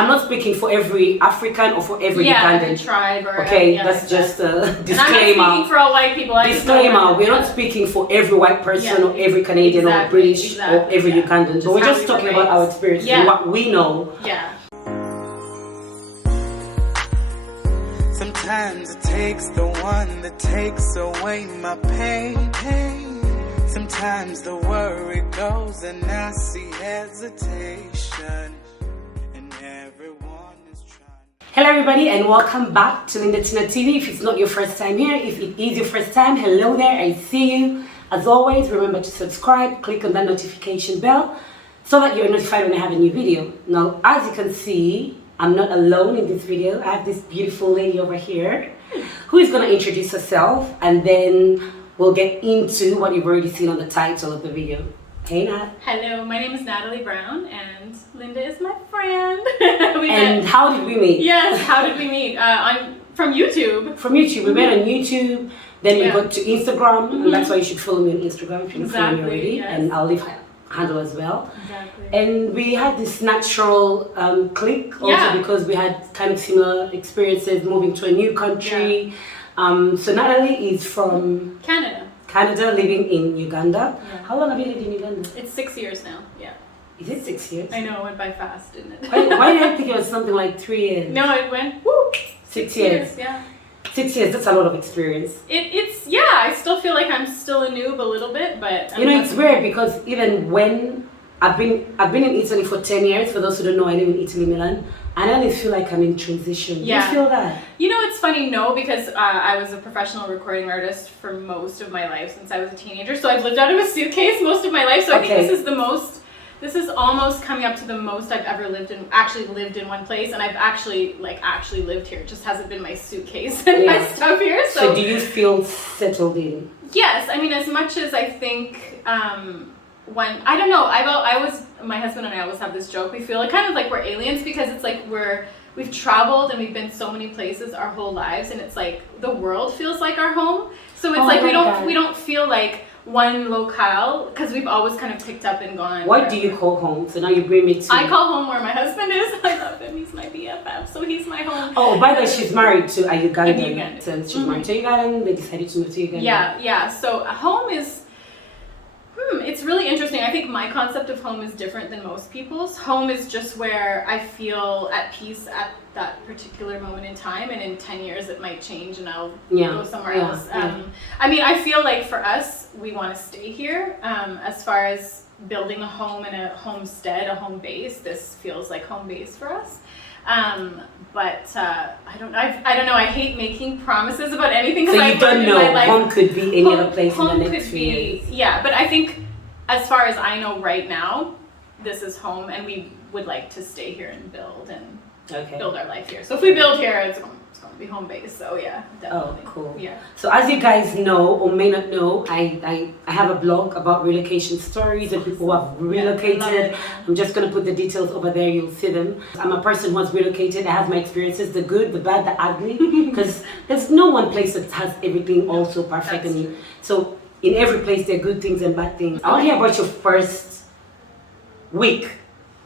I'm not speaking for every African or for every Ugandan tribe. Or okay, that's just a disclaimer. And I'm not speaking for all white people. Disclaimer: we're not speaking for every white person or every Canadian or British or every Ugandan. So we're just talking about our experience and what we know. Yeah. Sometimes it takes the one that takes away my pain. Sometimes the worry goes and I see hesitation. And everyone is trying. Hello everybody and welcome back to Linda Tina TV. If it's not your first time here, if it is your first time, hello there, I see you. As always, remember to subscribe, click on that notification bell so that you're notified when I have a new video. Now, as you can see, I'm not alone in this video. I have this beautiful lady over here who is going to introduce herself, and then we'll get into what you've already seen on the title of the video. Hey Nat. Hello, my name is Natalie Brown and Linda is my friend. And how did we meet? Yes, how did we meet? From YouTube. From YouTube. We met on YouTube, then we got to Instagram, and that's why you should follow me on Instagram if you don't follow me already. Yes. And I'll leave handle as well. Exactly. And we had this natural click also because we had kind of similar experiences moving to a new country. Yeah. So Natalie is from Canada, living in Uganda. Yeah. How long have you lived in Uganda? It's 6 years now. Yeah. Is it 6 years? I know, it went by fast, didn't it? Why did I think it was something like 3 years? No, it went 6 years. Yeah. 6 years, that's a lot of experience. I still feel like I'm still a noob a little bit, but it's weird because even when I've been in Italy for 10 years, for those who don't know, I live in Italy, Milan, and I always feel like I'm in transition. Yeah. Do you feel that? It's funny, no, because I was a professional recording artist for most of my life since I was a teenager, so I've lived out of a suitcase most of my life, so I think this is almost coming up to the most I've ever lived in one place, and I've actually lived here. It just hasn't been my suitcase and my stuff here. So do you feel settled in? Yes, I mean, as much as I think when I don't know, my husband and I always have this joke. We feel kind of like we're aliens because it's like we've traveled and we've been so many places our whole lives, and it's like the world feels like our home. So it's like we don't feel like one locale because we've always kind of picked up and gone. What do you call home? So now you bring me to. I call home where my husband is. I love him. He's my BFF, so he's my home. Oh, by the way, she's married to a Ugandan. So she's married to a Ugandan. They decided to move to Uganda. Yeah. So home is. It's really interesting. I think my concept of home is different than most people's. Home is just where I feel at peace at that particular moment in time, and in 10 years it might change and I'll go somewhere else. I mean, I feel like for us, we want to stay here. As far as building a home and a homestead, a home base, this feels like home base for us. But I don't know. I hate making promises about anything. So you don't know. Home could be any other place in the next few years. Yeah, but I think as far as I know right now, this is home, and we would like to stay here and build our life here. So if we build here, it's going to be home base. So yeah, definitely. Oh, cool. Yeah. So as you guys know or may not know, I have a blog about relocation stories and people who have relocated. I'm just going to put the details over there. You'll see them. I'm a person who has relocated. I have my experiences, the good, the bad, the ugly, because there's no one place that has everything also perfect. So in every place, there are good things and bad things. I want to hear about your first week.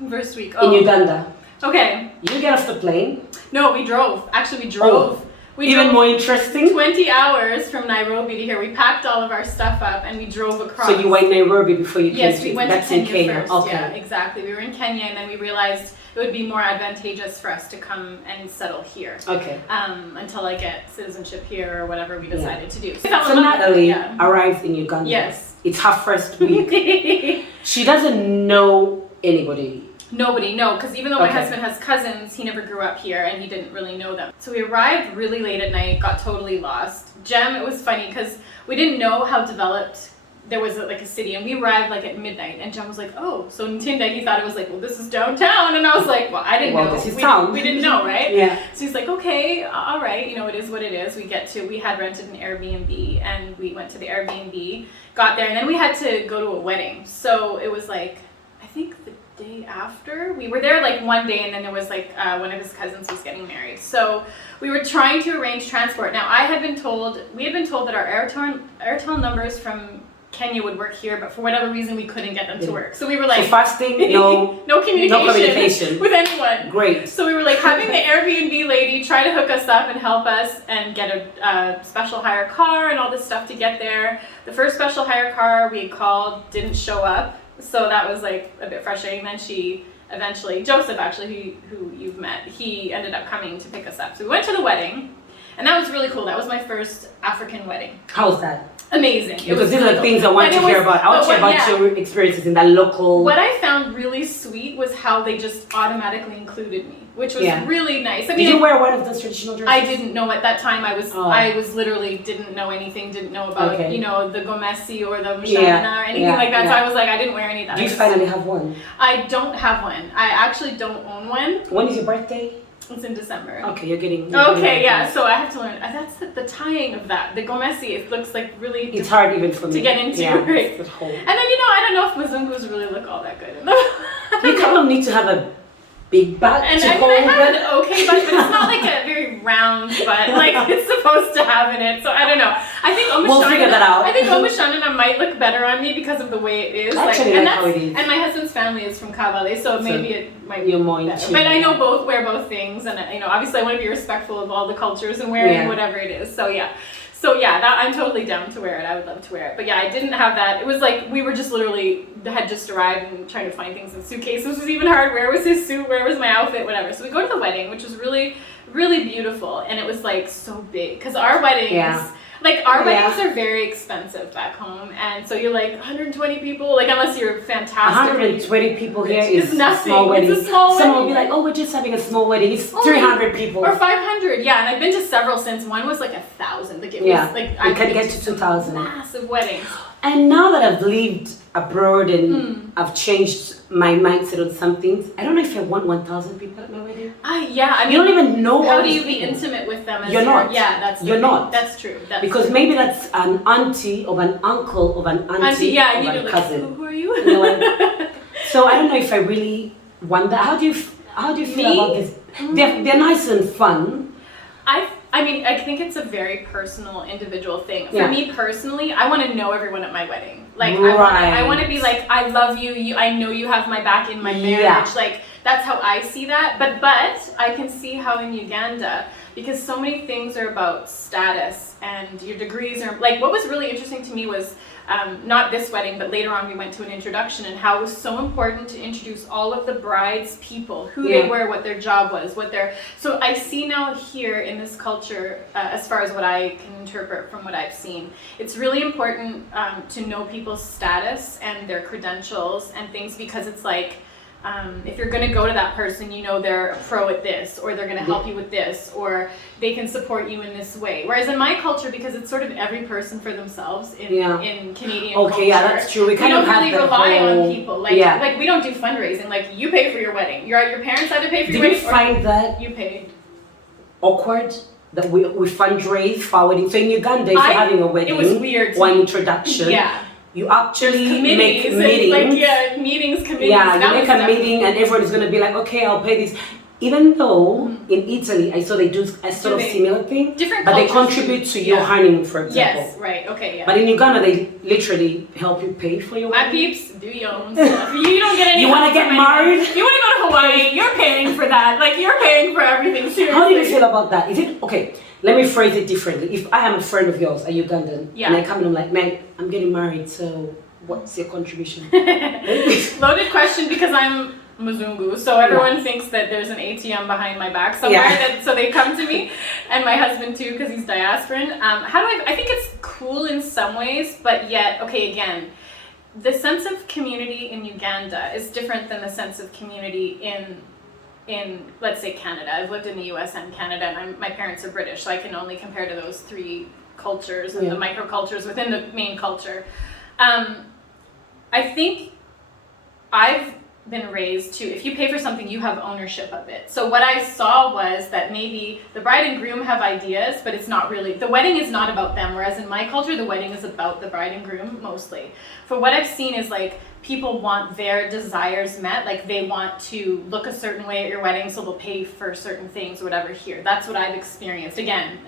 In Uganda. Okay. You get off the plane? No, we drove. Actually, we drove. Even more interesting. 20 hours from Nairobi to here. We packed all of our stuff up and we drove across. So you went Nairobi before you came Yes, we went to Kenya first. Okay. Yeah, exactly. We were in Kenya and then we realized it would be more advantageous for us to come and settle here. Okay. Until I get citizenship here or whatever we decided to do. So Natalie arrived in Uganda. Yes. It's her first week. She doesn't know anybody. Nobody, no, because even though my husband has cousins, he never grew up here and he didn't really know them. So we arrived really late at night, got totally lost. Jem, it was funny because we didn't know how developed there was a city, and we arrived at midnight, and Jem was like, oh, so in Tinda he thought it was well, this is downtown, and I was like, well, I didn't know. This is town. We didn't know, right? Yeah. So he's like, okay, all right, it is what it is. We had rented an Airbnb, and we went to the Airbnb, got there, and then we had to go to a wedding. So it was I think the day after we were there one day, and then there was one of his cousins was getting married, so we were trying to arrange transport. Now we had been told that our airtel numbers from Kenya would work here, but for whatever reason we couldn't get them to work. So we were like, so fasting, no communication with anyone. Great. So we were like having the Airbnb lady try to hook us up and help us and get a special hire car and all this stuff to get there. The first special hire car we called didn't show up, so that was like a bit frustrating. Then she eventually, Joseph actually, who you've met, he ended up coming to pick us up. So we went to the wedding, and that was really cool. That was my first African wedding. How was that? Amazing. Because these are the things I want to hear about. I want to hear about your experiences in that local. What I found really sweet was how they just automatically included me, which was really nice. I mean, did you wear one of those traditional dresses? I didn't know at that time. I was literally didn't know anything. Didn't know about the gomesi or the mshana or anything like that. So I was like, I didn't wear any of that. Do you finally have one? I don't have one. I actually don't own one. When is your birthday? It's in December. Okay, you're getting. So I have to learn. That's the tying of that. The gomesi, it looks like really. It's hard even for me to get into. Yeah, right? the whole. And then I don't know if Mzungus really look all that good. You kind of need to have a big butt and to I hold have an okay butt, but it's not like a very round butt like it's supposed to have in it. So I don't know. I think we'll figure that out. I think Omushanana might look better on me because of the way it is. How it is. And my husband's family is from Kampala, so maybe it might be more better. But I know wear both things, and obviously I want to be respectful of all the cultures and wearing whatever it is. So yeah. That I'm totally down to wear it. I would love to wear it. But yeah, I didn't have that. It was like we were just literally had just arrived and trying to find things in suitcases. This was even hard. Where was his suit? Where was my outfit? Whatever. So we go to the wedding, which was really, really beautiful. And it was like so big. Because our weddings, weddings are very expensive back home. And so you're like 120 people, like unless you're fantastic. 120 people here is nothing. A small wedding. It's a small wedding. Someone will be like, oh, we're just having a small wedding. It's 300 people. Or 500, yeah. And I've been to several since. One was like 1,000. Like it was like I can get to 2,000. Massive weddings. And now that I've lived abroad and I've changed my mindset on some things, I don't know if I want 1,000 people at my wedding. I mean, you don't even know how do you be intimate with them? You're not. Yeah, that's you're not. That's true. Because maybe that's an auntie of an uncle of an auntie of a cousin. Who are you? So I don't know if I really want that. How do you feel about this? They're nice and fun. I mean, I think it's a very personal, individual thing. For me personally, I want to know everyone at my wedding. Like, I want to be like, I love you. I know you have my back in my marriage. Like, that's how I see that. But I can see how in Uganda, because so many things are about status and your degrees are like. What was really interesting to me was not this wedding, but later on we went to an introduction, and how it was so important to introduce all of the bride's people, who they were, what their job was, so I see now here in this culture, as far as what I can interpret from what I've seen, it's really important to know people's status and their credentials and things, because it's like, if you're going to go to that person, they're a pro at this, or they're going to help you with this, or they can support you in this way. Whereas in my culture, because it's sort of every person for themselves in Canadian culture. Okay, yeah, that's true. We don't really rely on people. Like we don't do fundraising. Like, you pay for your wedding. Your parents had to pay for your wedding. Did you find that you paid? Awkward? That we fundraise for our wedding. So in Uganda, if you're having a wedding, it was weird. One introduction. Yeah. You actually make meetings. Meetings, committees. Yeah, you make a meeting and everyone is going to be like, okay, I'll pay this. Even though in Italy, I saw they do a sort of similar thing. Different but cultures. they contribute to your honeymoon, for example. Yes, right, okay, yeah. But in Uganda, they literally help you pay for your wedding. My peeps, do your own stuff. You don't get any. You want to get married? You want to go to Hawaii? You're paying for that. Like, you're paying for everything. Seriously. How do you feel about that? Is it okay? Let me phrase it differently. If I am a friend of yours, a Ugandan, and I come and I'm like, man, I'm getting married, so what's your contribution? Loaded question, because I'm Mzungu, so everyone thinks that there's an ATM behind my back somewhere. So they come to me, and my husband too, because he's diasporan. I think it's cool in some ways, but yet, okay, again, the sense of community in Uganda is different than the sense of community in let's say Canada. I've lived in the US and Canada, and my parents are British, so I can only compare to those three cultures and the microcultures within the main culture. I think I've been raised to, if you pay for something, you have ownership of it. So what I saw was that maybe the bride and groom have ideas, but it's not really, the wedding is not about them, whereas in my culture, the wedding is about the bride and groom mostly. For what I've seen is like, people want their desires met, like they want to look a certain way at your wedding, so they'll pay for certain things or whatever here. That's what I've experienced. Again,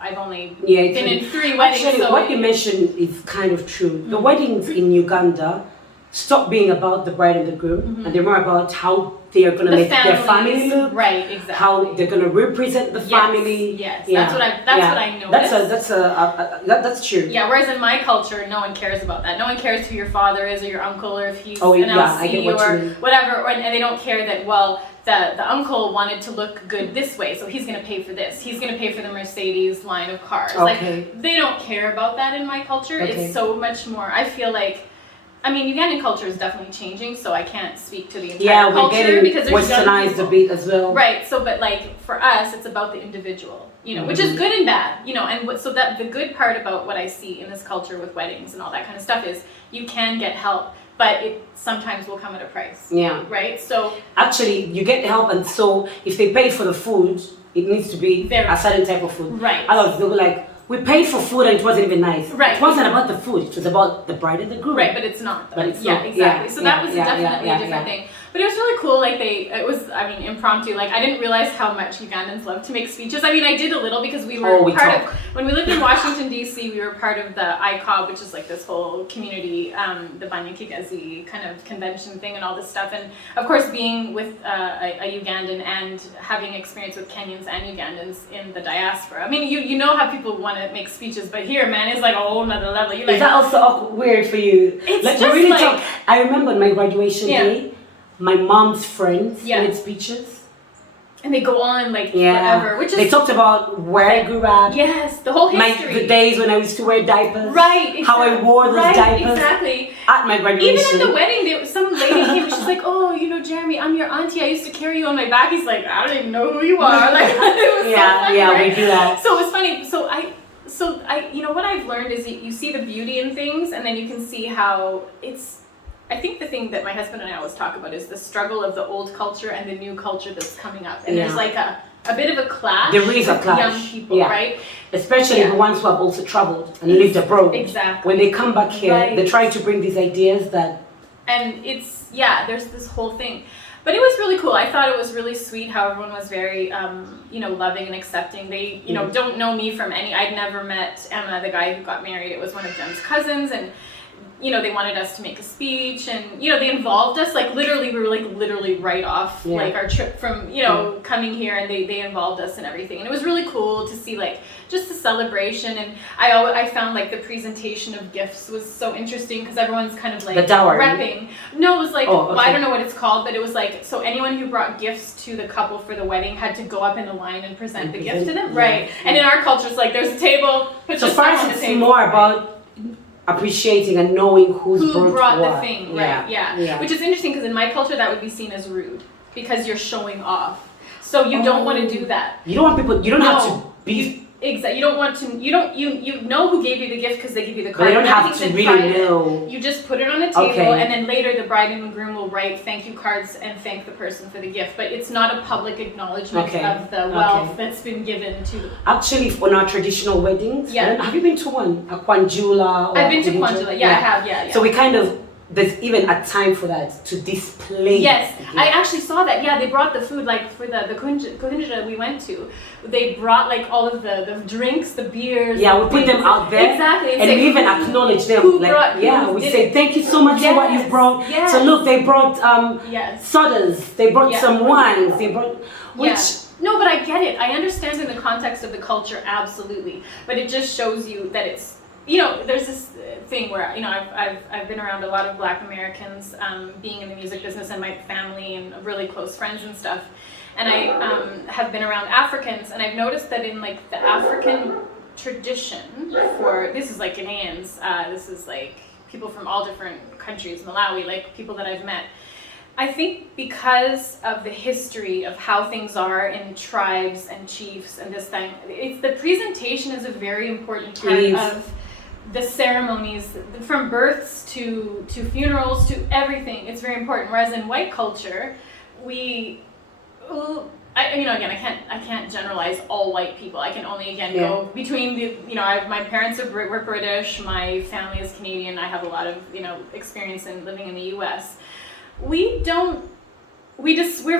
I've only Yeah, been in 3 weddings. actually, So what you mentioned is kind of true. The weddings in Uganda stop being about the bride and the groom, and they're more about how they are going to make their family look, right? Exactly. how they're going to represent the family. Yes, Yeah. that's what I noticed. That's true. Yeah, whereas in my culture, no one cares about that. No one cares who your father is or your uncle or if he's Oh, an yeah, I LC get what or you mean. whatever, and they don't care that, well, the uncle wanted to look good this way, so he's going to pay for this. He's going to pay for the Mercedes line of cars. Okay. Like, they don't care about that in my culture. Okay. It's so much more, I feel like, I mean, Ugandan culture is definitely changing, so I can't speak to the entire We're culture getting because there's young westernized people. a bit as well. Right. So, but like for us, it's about the individual, which is good and bad, and so that the good part about what I see in this culture with weddings and all that kind of stuff is you can get help, but it sometimes will come at a price. Yeah. Right. So actually, you get help, and so if they pay for the food, it needs to be a certain type of food. Right. Otherwise, they'll be like, we paid for food and it wasn't even nice. Right. It wasn't about the food. It was about the bride and the groom. Right, but it's not. Though. But it's yeah, not. exactly. Yeah, So that was definitely a different yeah. thing. But it was really cool. Like it was, I mean, impromptu. Like I didn't realize how much Ugandans love to make speeches. I mean, I did a little because we were when we lived in Washington D.C. We were part of the ICOB, which is like this whole community, the Banyakigezi kind of convention thing and all this stuff. And of course, being with a Ugandan and having experience with Kenyans and Ugandans in the diaspora. I mean, you know how people want to make speeches, but here, man, it's like a whole nother level. You're like, is that also weird for you? It's like, just really like, I remember on my graduation day, my mom's friends made speeches. And they go on like forever. Which is, they talked about where I grew up. Yes, the whole history. The days when I used to wear diapers. Right, exactly. How I wore those diapers. Exactly. At my graduation. Even at the wedding, some lady came and she's like, oh, Jeremy, I'm your auntie. I used to carry you on my back. He's like, I don't even know who you are. Like, it was so funny, right? We do that. So it was funny. So I, what I've learned is you see the beauty in things, and then you can see how it's. I think the thing that my husband and I always talk about is the struggle of the old culture and the new culture that's coming up, and there's like a bit of a clash. There is a clash. Young people, right? Especially the ones who have also traveled and lived abroad. Exactly. When they come back here, they try to bring these ideas that. And it's there's this whole thing. But it was really cool. I thought it was really sweet how everyone was very, loving and accepting. They, don't know me from I'd never met Emma, the guy who got married. It was one of Jem's cousins, and, they wanted us to make a speech, and, they involved us. Like, literally, we were, literally right off, our trip from, coming here, and they involved us and everything. And it was really cool to see, just the celebration. And I found, the presentation of gifts was so interesting because everyone's kind of, the dowry. repping. No, it was well, I don't know what it's called, but it was so anyone who brought gifts to the couple for the wedding had to go up in the line and present the gift to them. Right. And in our culture, it's there's a table, put your stuff on the table. It's more about appreciating and knowing who brought what. the thing, right? Yeah. Which is interesting because in my culture that would be seen as rude because you're showing off. So you don't want to do that. You don't want people. You don't have to be. Exactly. You don't want to. You don't. You know who gave you the gift because they give you the card. But you don't have to really know. You just put it on a table, and then later the bride and the groom will write thank you cards and thank the person for the gift. But it's not a public acknowledgement of the wealth that's been given to the. Actually, on our traditional weddings, have you been to one? A Kwanjula? I've been to Kwanjula. Yeah, I have. Yeah. So we kind of. There's even a time for that to display. Yes, I actually saw that. Yeah, they brought the food for the kunja we went to. They brought all of the drinks, the beers. Yeah, we put them out there. Exactly, and we even acknowledge them. We say thank you so much for what you brought. Yes. So look, they brought sodas. They brought some wines. They brought No, but I get it. I understand in the context of the culture, absolutely. But it just shows you that it's. There's this thing where, I've been around a lot of Black Americans, being in the music business, and my family and really close friends and stuff. And I have been around Africans, and I've noticed that in the African tradition this is Ghanaians, this is people from all different countries, Malawi, people that I've met. I think because of the history of how things are in tribes and chiefs and this thing, the presentation is a very important part of the ceremonies, from births to funerals to everything. It's very important. Whereas in white culture, again, I can't generalize all white people. I can only go between my parents were British, my family is Canadian. I have a lot of experience in living in the U.S. We're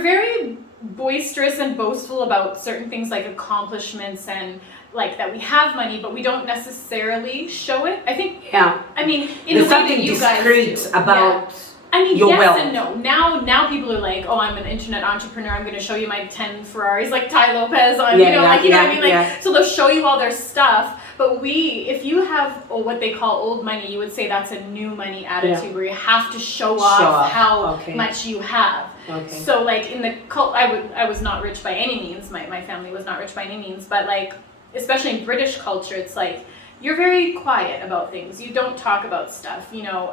very boisterous and boastful about certain things like accomplishments and like that we have money, but we don't necessarily show it. I think. Yeah. I mean, in There's the way something that you guys discreet do. about I mean, your yes wealth. and no. Now people are like, oh, I'm an internet entrepreneur. I'm going to show you my 10 Ferraris, like Ty Lopez. On, Yeah, you know, yeah, like you know what I yeah, mean. Like, yeah. so they'll show you all their stuff. But if you have what they call old money, you would say that's a new money attitude, where you have to show off how much you have. Okay. So like in the cult, I was not rich by any means. My family was not rich by any means. But like, especially in British culture, it's like you're very quiet about things. You don't talk about stuff, you know.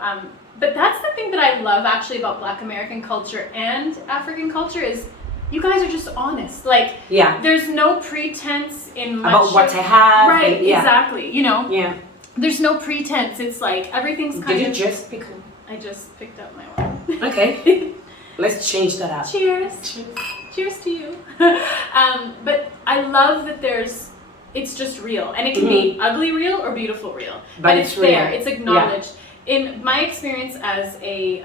But that's the thing that I love actually about Black American culture and African culture is you guys are just honest. Like, there's no pretense in much about what I have. Right, and, exactly. You know, Yeah. there's no pretense. It's like everything's kind Did of. you just pick? I just picked up my wine. Okay. Let's change that up. Cheers. Cheers to you. But I love that it's just real, and it can be ugly real or beautiful real, but it's there. It's acknowledged. Yeah. In my experience as a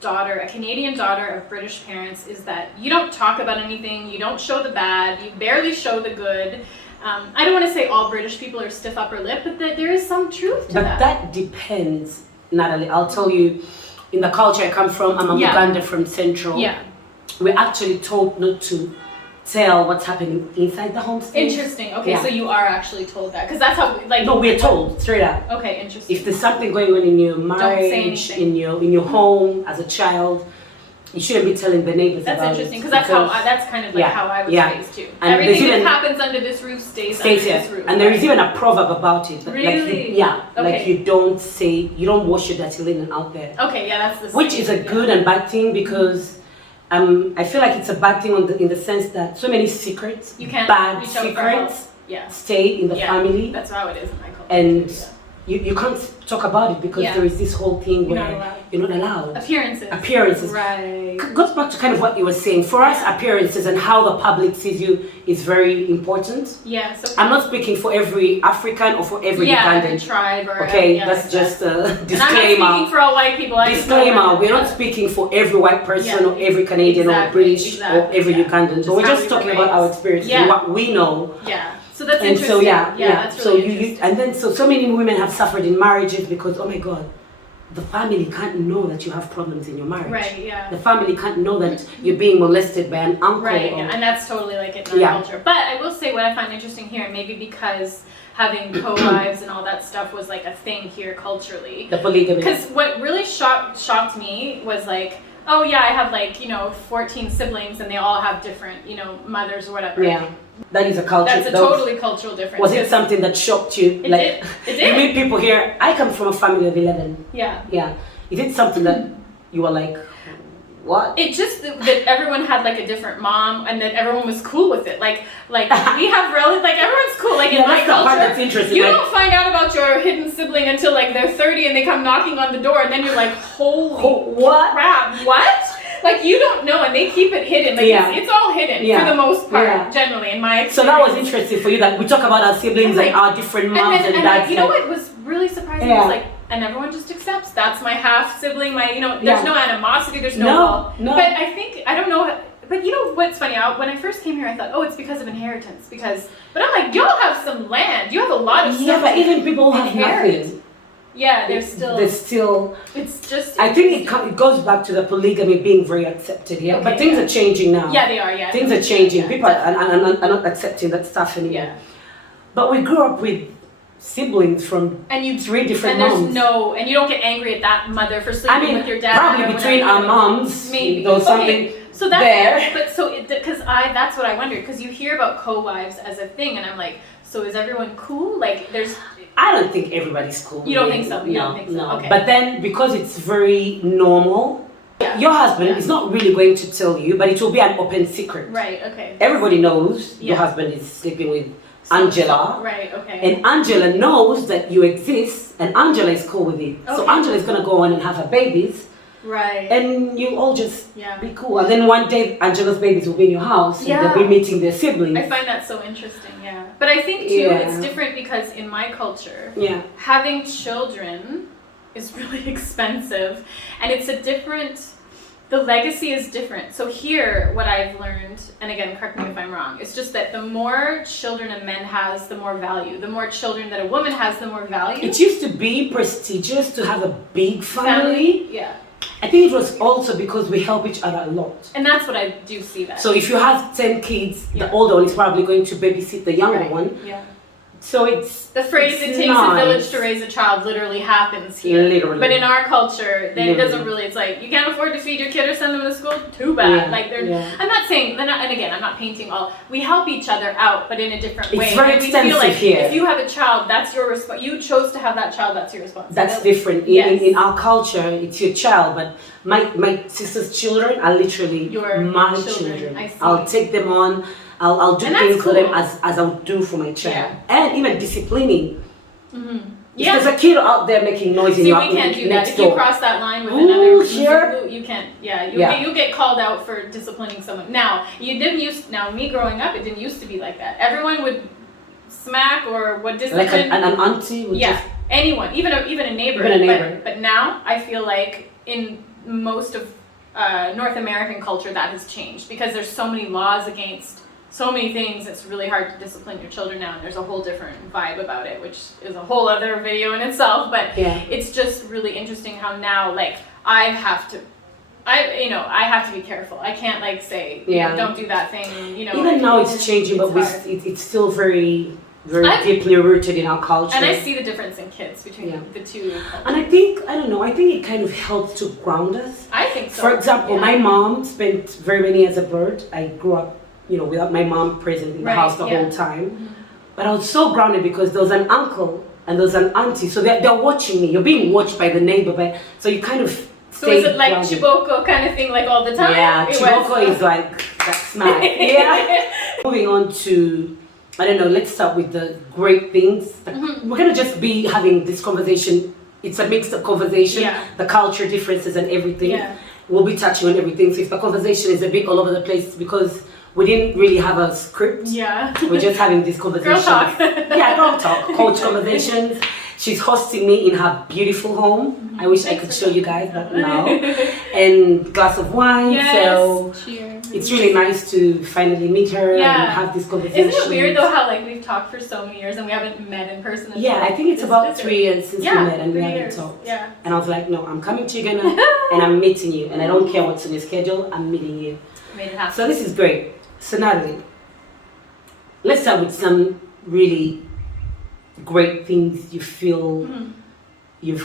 daughter, a Canadian daughter of British parents, is that you don't talk about anything, you don't show the bad, you barely show the good. I don't want to say all British people are stiff upper lip, but there is some truth to that. But that depends, Natalie. I'll tell you, in the culture I come from, I'm a Uganda from Central. Yeah. We're actually told not to tell what's happening inside the homestay. Interesting. Okay, so you are actually told that, because that's how No, we're told straight up. Okay, interesting. If there's something going on in your marriage, in your home as a child, you shouldn't be telling the neighbors about it. That's interesting, because that's kind of like how I was raised too. And everything that happens under this roof stays under this roof. And there is even a proverb about it. Really? Like you don't wash your dirty linen out there. Okay, yeah, that's the same. Which is a good and bad thing, because I feel like it's a bad thing in the sense that so many secrets, bad secrets, stay in the family. That's how it is in my culture. And you can't talk about it because there is this whole thing where you're not allowed. Appearances. Right. Goes back to kind of what you were saying. For us, appearances and how the public sees you is very important. Yeah. So I'm not speaking for every African or for every Ugandan. Every tribe or that's just a disclaimer. And I'm not speaking for all white people. Disclaimer: we're not speaking for every white person or every Canadian or British or every Ugandan. But we're just talking about our experience and what we know. Yeah. So that's and interesting. That's really interesting. So many women have suffered in marriages because, oh my God, the family can't know that you have problems in your marriage. Right, yeah. The family can't know that you're being molested by an uncle. Right, and that's totally like in our culture. But I will say what I find interesting here, maybe because having co-wives and all that stuff was like a thing here culturally. The polygamy. Because what really shocked me was like, oh yeah, I have 14 siblings and they all have different, mothers or whatever. Yeah. That is a culture. That's a totally cultural difference. Was it something that shocked you? It did. You meet people here. I come from a family of 11. Yeah. Yeah. Is it something that you were like, what? It just that everyone had like a different mom and that everyone was cool with it. Like we have everyone's cool. Like in my culture, that's interesting. You don't find out about your hidden sibling until like they're 30 and they come knocking on the door and then you're like, holy crap, what? Like you don't know, and they keep it hidden. Like it's all hidden for the most part, generally in my experience. So that was interesting for you that we talk about our siblings and our different moms and dads. You know what was really surprising was like, and everyone just accepts that's my half sibling. There's no animosity. There's no. But I think I don't know. But you know what's funny? When I first came here, I thought, oh, it's because of inheritance. But I'm like, y'all have some land. You have a lot of stuff. Yeah, but even people who have nothing. Yeah, they're still. It's just. I think it goes back to the polygamy being very accepted here, but things are changing now. Yeah, they are. Yeah, things are changing. People are not accepting that stuff anymore. Yeah. But we grew up with siblings from 3 different moms. And you don't get angry at that mother for sleeping with your dad. Probably between our moms, maybe there was something. So that's there. But because that's what I wondered, because you hear about co-wives as a thing, and I'm like, so is everyone cool? Like there's. I don't think everybody's cool. You don't think so? No. Okay. But then, because it's very normal, your husband is not really going to tell you, but it will be an open secret. Right, okay. Everybody knows your husband is sleeping with Angela. Right, okay. And Angela knows that you exist, and Angela is cool with it. Okay. So Angela is going to go on and have her babies. Right. And you'll all just be cool. And then one day, Angela's babies will be in your house, and they'll be meeting their siblings. I find that so interesting, But I think, too, it's different because in my culture, having children is really expensive. And it's a different the legacy is different. So here, what I've learned, and again, correct me if I'm wrong, it's just that the more children a man has, the more value. The more children that a woman has, the more value. It used to be prestigious to have a big family. Yeah. I think it was also because we help each other a lot. And that's what I do see that. So if you have 10 kids, Yeah. the older one is probably going to babysit the younger Right. one. Yeah. So it's The phrase it's "it takes a nice. village to raise a child" literally happens here. Literally. But in our culture, then it doesn't Literally. really. It's like you can't afford to feed your kid or send them to school. Too bad. Yeah, Like they're. yeah. I'm not saying. And again, I'm not painting all. We help each other out, but in a different It's way. very And we feel extensive like here. if you have a child, that's your you chose to have that child. That's your responsibility. That's different. Yes. In our culture, it's your child, but my sister's children are literally Your my children. I see. I'll take them on. I'll do And that's things for them cool. as I would do for my child. Yeah. And even disciplining. Mm-hmm. If there's a kid out there making noise in See, your we can't do that. next If you door, cross that line with Ooh, another sure. Mizzou, you can't. Yeah, Yeah. you get called out for disciplining someone. Now, you didn't use. Now, me growing up, it didn't used to be like that. Everyone would smack or would discipline. like an auntie would yeah, just anyone, even a neighbor. Even a neighbor. But now, I feel like in most of North American culture, that has changed because there's so many laws against so many things. It's really hard to discipline your children now, and there's a whole different vibe about it, which is a whole other video in itself. But Yeah. it's just really interesting how now, like, I have to be careful. I can't like say, Yeah. don't do that thing. even now it's changing, but hard. it's still very I've- deeply rooted in our culture. And I see the difference in kids between Yeah. the two cultures. And I don't know, I think it kind of helps to ground us. I think so. For example, yeah. my mom spent very many years abroad. I grew up, without my mom present in the Right, house the yeah. whole time. But I was so grounded because there was an uncle and there was an auntie. So they're watching me. You're being watched by the neighbor. So you kind of So is stay it like grounded. Chiboko kind of thing, like all the time? Yeah, It Chiboko was- is like that smack. Yeah. Moving on to, I don't know, let's start with the great things. We're going to just be having this conversation. It's a mixed up conversation. Yeah. The culture differences and everything. Yeah. We'll be touching on everything. So if the conversation is a bit all over the place, it's because we didn't really have a script. Yeah. We're just having these conversations. Girl talk. Yeah, girl talk, coach conversations. She's hosting me in her beautiful home. I wish I could show you guys, but no. And glass of wine. Yes. So Cheers. it's really nice to finally meet her Yeah. and have this conversation. Isn't it weird though how like we've talked for so many years and we haven't met in person? Yeah, I think it's about 3 years since we met and we 3 haven't years. talked. Yeah. And I was like, no, I'm coming to Uganda and I'm meeting you. And I don't care what's on your schedule, I'm meeting you. Made it happen. So this is great. So Natalie, let's start with some really great things you feel you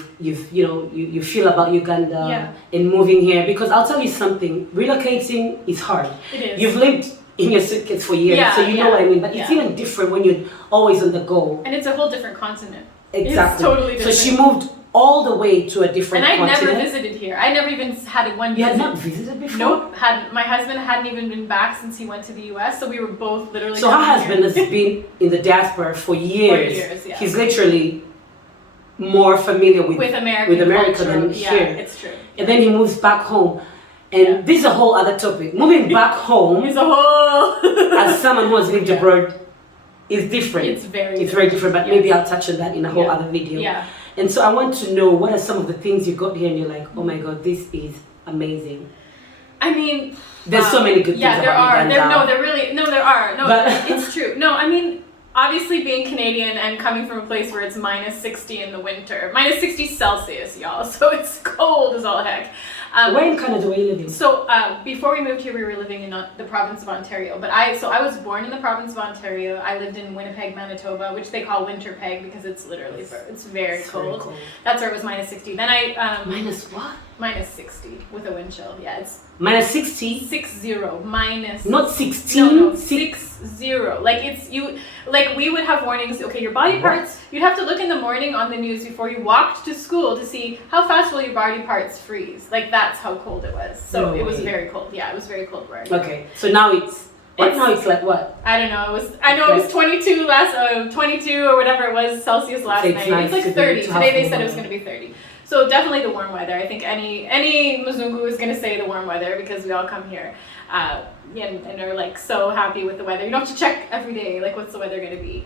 feel about Uganda Yeah. and moving here, because I'll tell you something, relocating is hard. It is. You've lived in your suitcase for years, Yeah, so you know yeah, what I mean, but it's yeah. even different when you're always on the go. And it's a whole different continent. Exactly. totally So she different. moved all the way to a different And I never continent. visited here. I never even had one You visit. had not visited before? Nope. My husband hadn't even been back since he went to the US, so we were both literally So her coming husband here. has been in the diaspora for years. Yeah. He's literally more familiar with American America culture. than Yeah, here. it's true. And then he moves back home. And this is a whole other topic. Moving back home It's a whole as someone who has lived abroad is different. It's very different, but Yeah. maybe I'll touch on that in a whole Yeah. other video. Yeah. And so I want to know, what are some of the things you got here and you're like, oh my God, this is amazing. I mean, There's so many good things yeah, there about are. Uganda. There are. No, But- it's true. No, I mean, obviously being Canadian and coming from a place where it's minus 60 in the winter, minus 60 Celsius, y'all. So it's cold as all heck. Where in Canada were you living? So before we moved here, we were living in the province of Ontario. But I was born in the province of Ontario. I lived in Winnipeg, Manitoba, which they call Winterpeg because it's literally it's very cold. That's where it was minus 60. Then I Minus what? minus 60 with a wind chill. Yeah, it's Minus 60? 60 minus. Not 16? No, 60. Like it's you. Like we would have warnings. Okay, your body parts. You'd have to look in the morning on the news before you walked to school to see how fast will your body parts freeze. Like that's how cold it was. So No it was way. very cold. Yeah, it was very cold where I Okay, so now it's like what? I don't know. It was 22 or whatever it was Celsius last It's night. nice It's like to be- 30. to have Today they warm said it was weather. going to be 30. So definitely the warm weather. I think any Mzungu is going to say the warm weather because we all come here and are like so happy with the weather. You don't have to check every day like what's the weather going to be.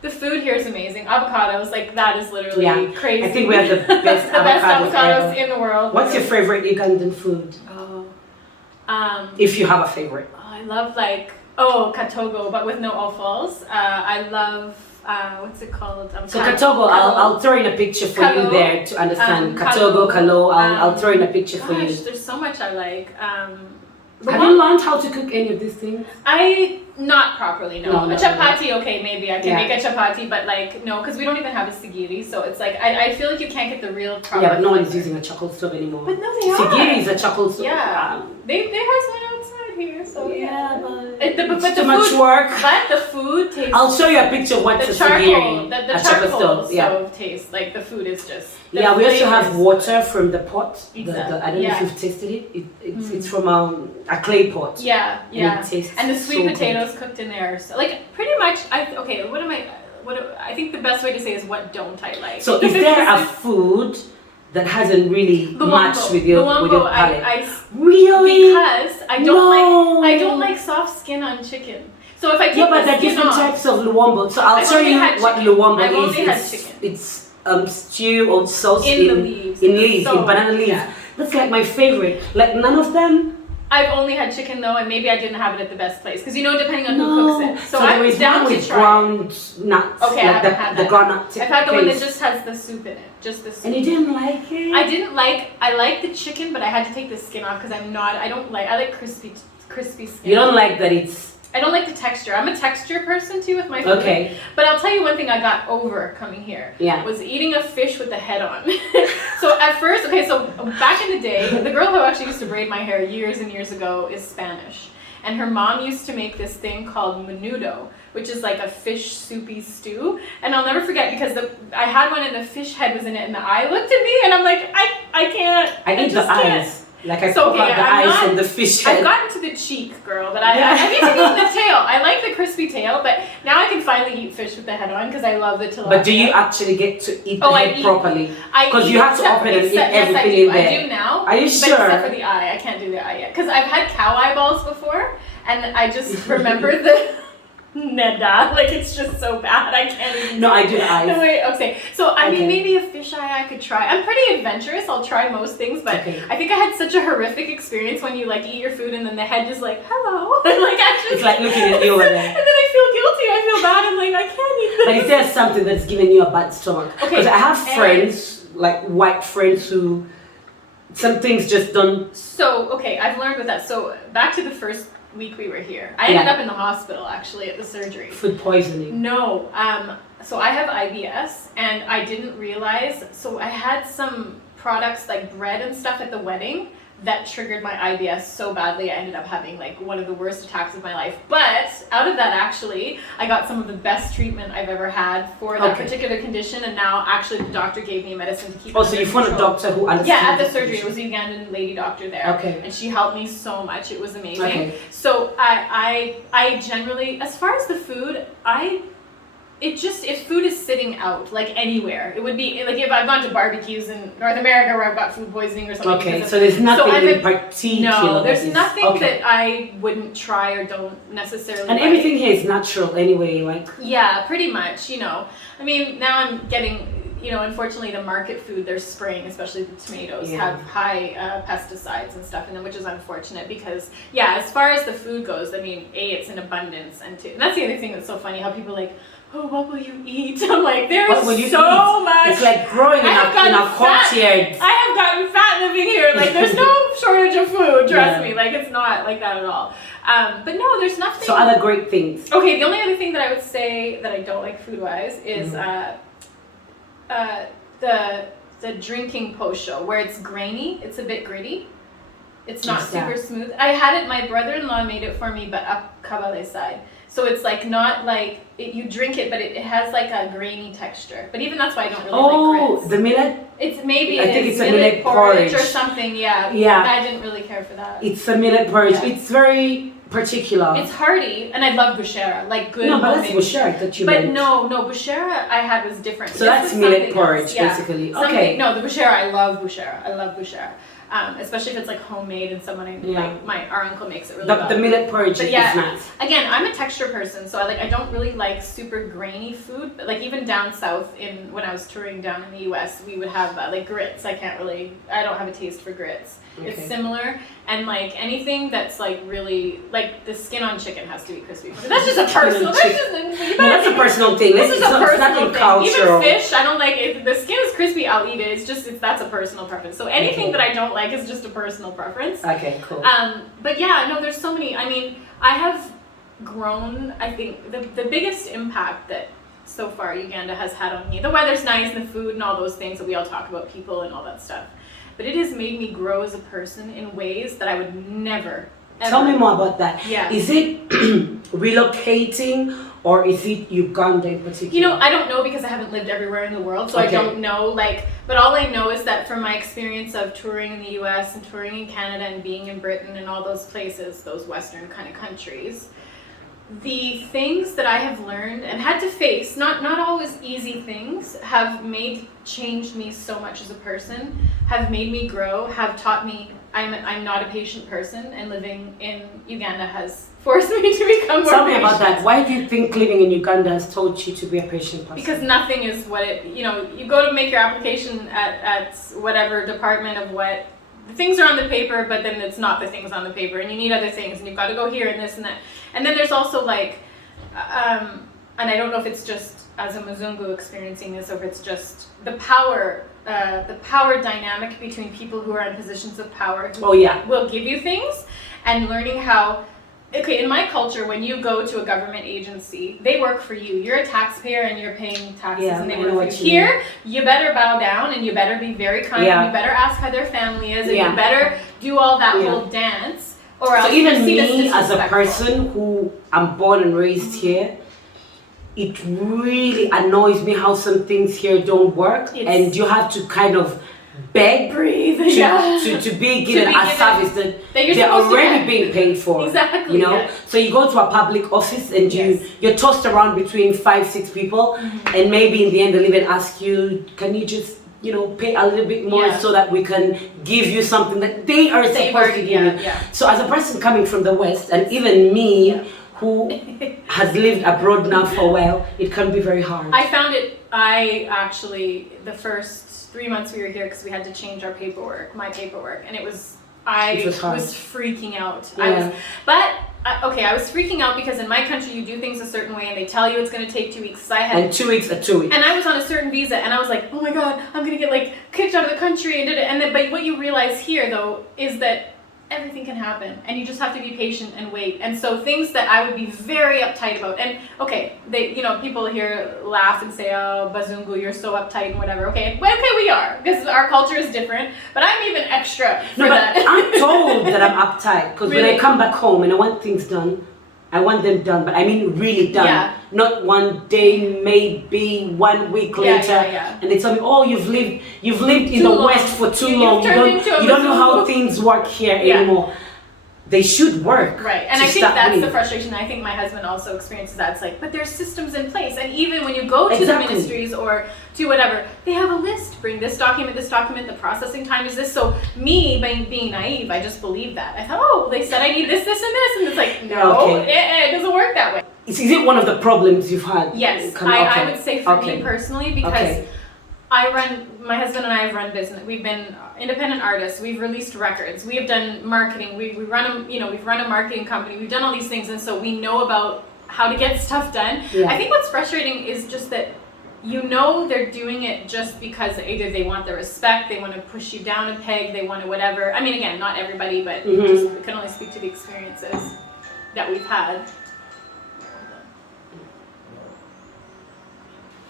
The food here is amazing. Avocados, like that is literally crazy. I think we have the best the best avocados avocados ever. in the world. What's your favorite Ugandan food? Oh, If you have a favorite. I love katogo, but with no offals. I love what's it called? So katogo, I'll throw in a picture for you there to understand. Katogo, kalo, I'll throw in a picture for you. There's so much I like. Have you learned how to cook any of these things? Not properly, no. No, a chapati, okay, maybe I can make a chapati, but like, no, because we don't even have a sigiri, so it's like, I feel like you can't get the real proper Yeah, but no one's flavor. using a charcoal stove anymore. But no, they are. Sigiri is a charcoal stove. Yeah, they have one outside here, so Yeah, but but it's the too much food, work. But the food tastes. I'll show you a picture of what's the a charcoal, sigiri. the a charcoal stove. Yeah. stove tastes like the food is just. We also have water from the pot. Exactly. I don't know if you've tasted it. It's from a clay pot. Yeah. And the sweet so potatoes cooked in there. So like pretty much, I think the best way to say is what don't I like. So is there a food that hasn't really matched with your palate? Really? Because I don't like soft skin on chicken. So if I take but there are different types of luwambo. So I'll show you what luwambo is. I've only had chicken. It's stew or sauce in the leaves. In So, banana leaves. yeah. That's like my favorite. Like none of them. I've only had chicken though, and maybe I didn't have it at the best place because depending on who cooks it. So there I'm is down one to with try. ground nuts. Okay, I haven't had the that. ground nut. I've had the one that paste. just has the soup in it, just the soup. And you didn't like it? I like the chicken, but I had to take the skin off because I like crispy skin. You don't like that I don't like the texture. I'm a texture person too with my food. Okay. But I'll tell you one thing I got over coming here. Yeah. Was eating a fish with the head on. So at first, so back in the day, the girl who actually used to braid my hair years and years ago is Spanish. And her mom used to make this thing called menudo, which is like a fish soupy stew. And I'll never forget because I had one and the fish head was in it and the eye looked at me and I'm like, I can't. I need the eyes. Like I pop out the eyes from the fish head. I've gotten to the cheek, girl, but I need to eat the tail. I like the crispy tail, but now I can finally eat fish with the head on because I love the tilapia. But do you actually get to eat the head properly? Because you have to open it and eat everything in there. I do now. Are you but sure? Except for the eye. I can't do the eye yet. Because I've had cow eyeballs before, and I just remember the... Neda, like it's just so bad. I can't even. No, I do the eyes. No, wait, okay. So I mean, maybe a fish eye I could try. I'm pretty adventurous. I'll try most things, but I think I had such a horrific experience when you like eat your food and then the head is like, hello, and like I just. It's like looking at you over there. And then I feel guilty. I feel bad. I'm like, I can't eat this. But if there's something that's giving you a bad stomach, because I have friends, like white friends, who some things just don't. So I've learned with that. So back to the first week we were here. I ended up in the hospital actually at the surgery. Food poisoning. No. So I have IBS and I didn't realize. So I had some products like bread and stuff at the wedding that triggered my IBS so badly I ended up having like one of the worst attacks of my life. But out of that actually, I got some of the best treatment I've ever had for that particular condition, and now actually the doctor gave me a medicine to keep it so you found a doctor who understood? Yeah, at the surgery. It was a Ugandan lady doctor there. Okay. And she helped me so much. It was amazing. Okay. So I generally, as far as the food, if food is sitting out, like anywhere, it would be, like if I've gone to barbecues in North America where I've got food poisoning or something. Okay, so there's nothing in particular. No, there's nothing that I wouldn't try or don't necessarily And everything here is natural anyway, like. Yeah, pretty much, I mean, now I'm getting, unfortunately the market food they're spraying, especially the tomatoes, have high pesticides and stuff in them, which is unfortunate because, as far as the food goes, I mean, it's in abundance, and that's the other thing that's so funny, how people are like, oh, what will you eat? I'm like, there's so much. It's like growing in a courtyard. I have gotten fat living here. Like, there's no shortage of food, trust me. Like, it's not like that at all. But no, there's nothing. So other great things. Okay, the only other thing that I would say that I don't like food-wise is the drinking post-show, where it's grainy, it's a bit gritty. It's not super smooth. I had it, my brother-in-law made it for me, but up Kampala side. So it's like not like, you drink it, but it has like a grainy texture. But even that's why I don't really like grits. The millet? It's maybe I think it's a millet porridge or something, yeah. I didn't really care for that. It's a millet porridge. Yeah. It's very particular. It's hearty, and I love bushera, like good. No, but that's bushera that you meant. But no, bushera I had was different. So that's millet porridge, basically. Okay. No, the bushera, I love bushera. Especially if it's like homemade and someone our uncle makes it really well. The millet porridge is nice. Again, I'm a texture person, so I don't really like super grainy food. But like even down south when I was touring down in the US, we would have like grits. I don't have a taste for grits. Okay. It's similar, And like anything that's like really like the skin on chicken has to be crispy. That's just a personal. That's a personal thing. This is a personal thing. Cultural. Even fish, I don't like it. If the skin is crispy, I'll eat it. That's a personal preference. So anything that I don't like is just a personal preference. Okay, cool. But yeah, no, there's so many. I mean, I have grown. I think the biggest impact that so far Uganda has had on me. The weather's nice and the food and all those things that we all talk about, people and all that stuff. But it has made me grow as a person in ways that I would never, ever. Tell me more about that. Yeah. Is it relocating or is it Uganda in particular? You know, I don't know because I haven't lived everywhere in the world, so I don't know. But all I know is that from my experience of touring in the U.S. and touring in Canada and being in Britain and all those places, those Western kind of countries, the things that I have learned and had to face, not always easy things, have changed me so much as a person, have made me grow, have taught me I'm not a patient person, and living in Uganda has forced me to become more patient. Tell me about that. Why do you think living in Uganda has taught you to be a patient person? Because nothing is what it, you go to make your application at whatever department of what, the things are on the paper, but then it's not the things on the paper, and you need other things, and you've got to go here and this and that. And then there's also like, and I don't know if it's just as a Mzungu experiencing this, or if it's just the power dynamic between people who are in positions of power who will give you things, and learning how, okay, in my culture, when you go to a government agency, they work for you. You're a taxpayer and you're paying taxes, and they work for you. Here, you better bow down and you better be very kind, and you better ask how their family is, and you better do all that whole dance, or else. So even me as a person who I'm born and raised here, it really annoys me how some things here don't work, and you have to kind of beg to be given a service that they're already being paid for. Exactly. You know? So you go to a public office and you're tossed around between 5-6 people, and maybe in the end they'll even ask you, can you just pay a little bit more so that we can give you something that they are supposed to give you. So as a person coming from the West, and even me who has lived abroad now for a while, it can be very hard. I actually, the first 3 months we were here, because we had to change my paperwork, and I was freaking out. I was freaking out because in my country you do things a certain way and they tell you it's going to take 2 weeks. And 2 weeks are 2 weeks. And I was on a certain visa and I was like, oh my god, I'm going to get like kicked out of the country, but what you realize here though is that everything can happen, and you just have to be patient and wait. And so things that I would be very uptight about, and people here laugh and say, oh, Bazungu, you're so uptight and whatever. Okay, we are, because our culture is different, but I'm even extra for that. I'm told that I'm uptight, because when I come back home and I want things done, I want them done, but I mean really done. Yeah. Not one day, maybe 1 week later, and they tell me, "Oh, you've lived in the West for too long. You don't know how things work here anymore." They should work. Right, and I think that's the frustration. I think my husband also experiences that. It's like, but there's systems in place, and even when you go to the ministries or to whatever, they have a list. Bring this document, the processing time is this. So me, being naive, I just believed that. I thought, oh, they said I need this, and this, and it's like, no, it doesn't work that way. Is it one of the problems you've had? Yes, I would say for me personally, because my husband and I have run business. We've been independent artists. We've released records. We have done marketing. We've run a marketing company. We've done all these things, and so we know about how to get stuff done. I think what's frustrating is just that they're doing it just because either they want the respect, they want to push you down a peg, they want to whatever. I mean, again, not everybody, but we can only speak to the experiences that we've had.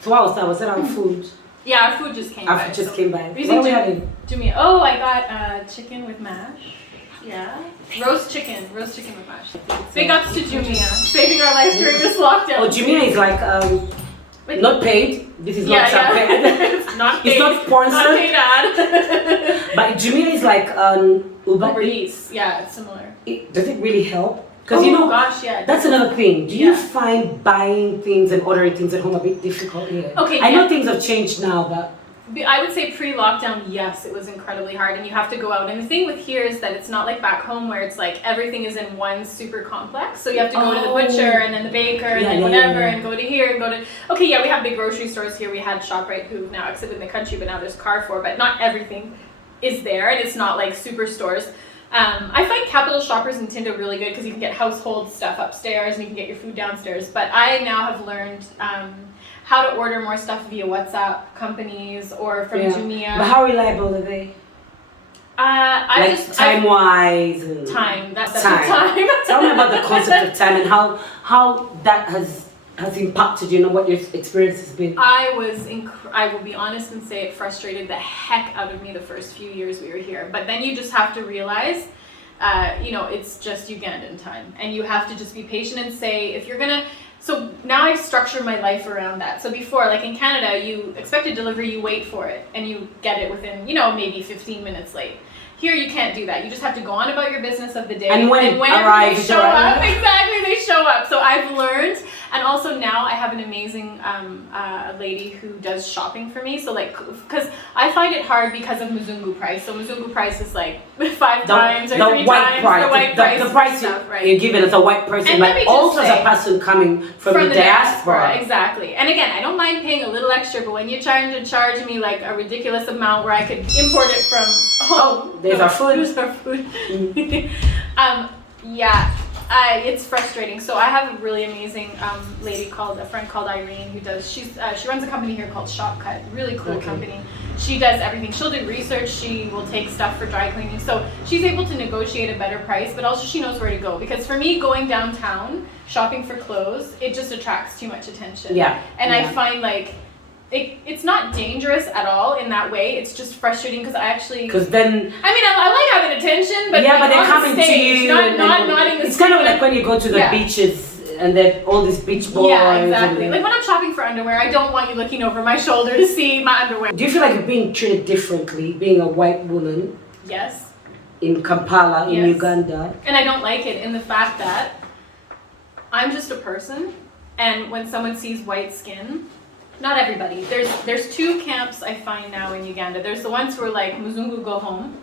So what was that? Was that our food? Yeah, our food just came by. Our food just came by. What are we having? Oh, I got chicken with mash. Yeah. Roast chicken with mash. Big ups to Jumia, saving our life during this lockdown. Oh, Jumia is like not paid. This is not paid. It's not paid. It's not sponsored. Not paid ad. But Jumia is like Uber Eats. Yeah, it's similar. Does it really help? Because that's another thing. Do you find buying things and ordering things at home a bit difficult here? Okay, I know things have changed now, but I would say pre-lockdown, yes, it was incredibly hard, and you have to go out. And the thing with here is that it's not like back home where it's like everything is in one super complex. So you have to go to the butcher and then the baker and then whatever and go to here and go to. Okay, yeah, we have big grocery stores here. We had ShopRite, who now exited the country, but now there's Carrefour. But not everything is there, and it's not like superstores. I find Capital Shoppers in Tinder really good because you can get household stuff upstairs and you can get your food downstairs. But I now have learned how to order more stuff via WhatsApp companies or from Jumia. But how reliable are they? Time-wise and time. That's time. Tell me about the concept of time and how that has impacted you, what your experience has been. I will be honest and say it frustrated the heck out of me the first few years we were here. But then you just have to realize, it's just Ugandan time. And you have to just be patient and say, if you're gonna, so now I've structured my life around that. So before, like in Canada, you expect a delivery, you wait for it, and you get it within, maybe 15 minutes late. Here you can't do that. You just have to go on about your business of the day. And when they show up, exactly, they show up. So I've learned, and also now I have an amazing lady who does shopping for me. So because I find it hard because of Muzungu price. So Muzungu price is like 5 times or 3 times the white price. The price stuff, right? You're given as a white person, and but also as a person coming from the diaspora. Exactly. And again, I don't mind paying a little extra, but when you're trying to charge me like a ridiculous amount where I could import it from home. There's our food. There's our food. It's frustrating. So I have a really amazing a friend called Irene who she runs a company here called Shopcut, really cool company. She does everything. She'll do research, she will take stuff for dry cleaning. So she's able to negotiate a better price, but also she knows where to go. Because for me, going downtown, shopping for clothes, it just attracts too much attention. Yeah. And I find it's not dangerous at all in that way. It's just frustrating because because then I like having attention, but but they're on coming the stage, to you. not in the it's kind of like when you go to the beaches and then all these beach boys. Yeah, exactly. Like when I'm shopping for underwear, I don't want you looking over my shoulder to see my underwear. Do you feel like you're being treated differently, being a white woman? Yes. In Kampala, in Uganda. And I don't like it in the fact that I'm just a person, and when someone sees white skin. Not everybody. There's 2 camps I find now in Uganda. There's the ones who are like, Muzungu go home.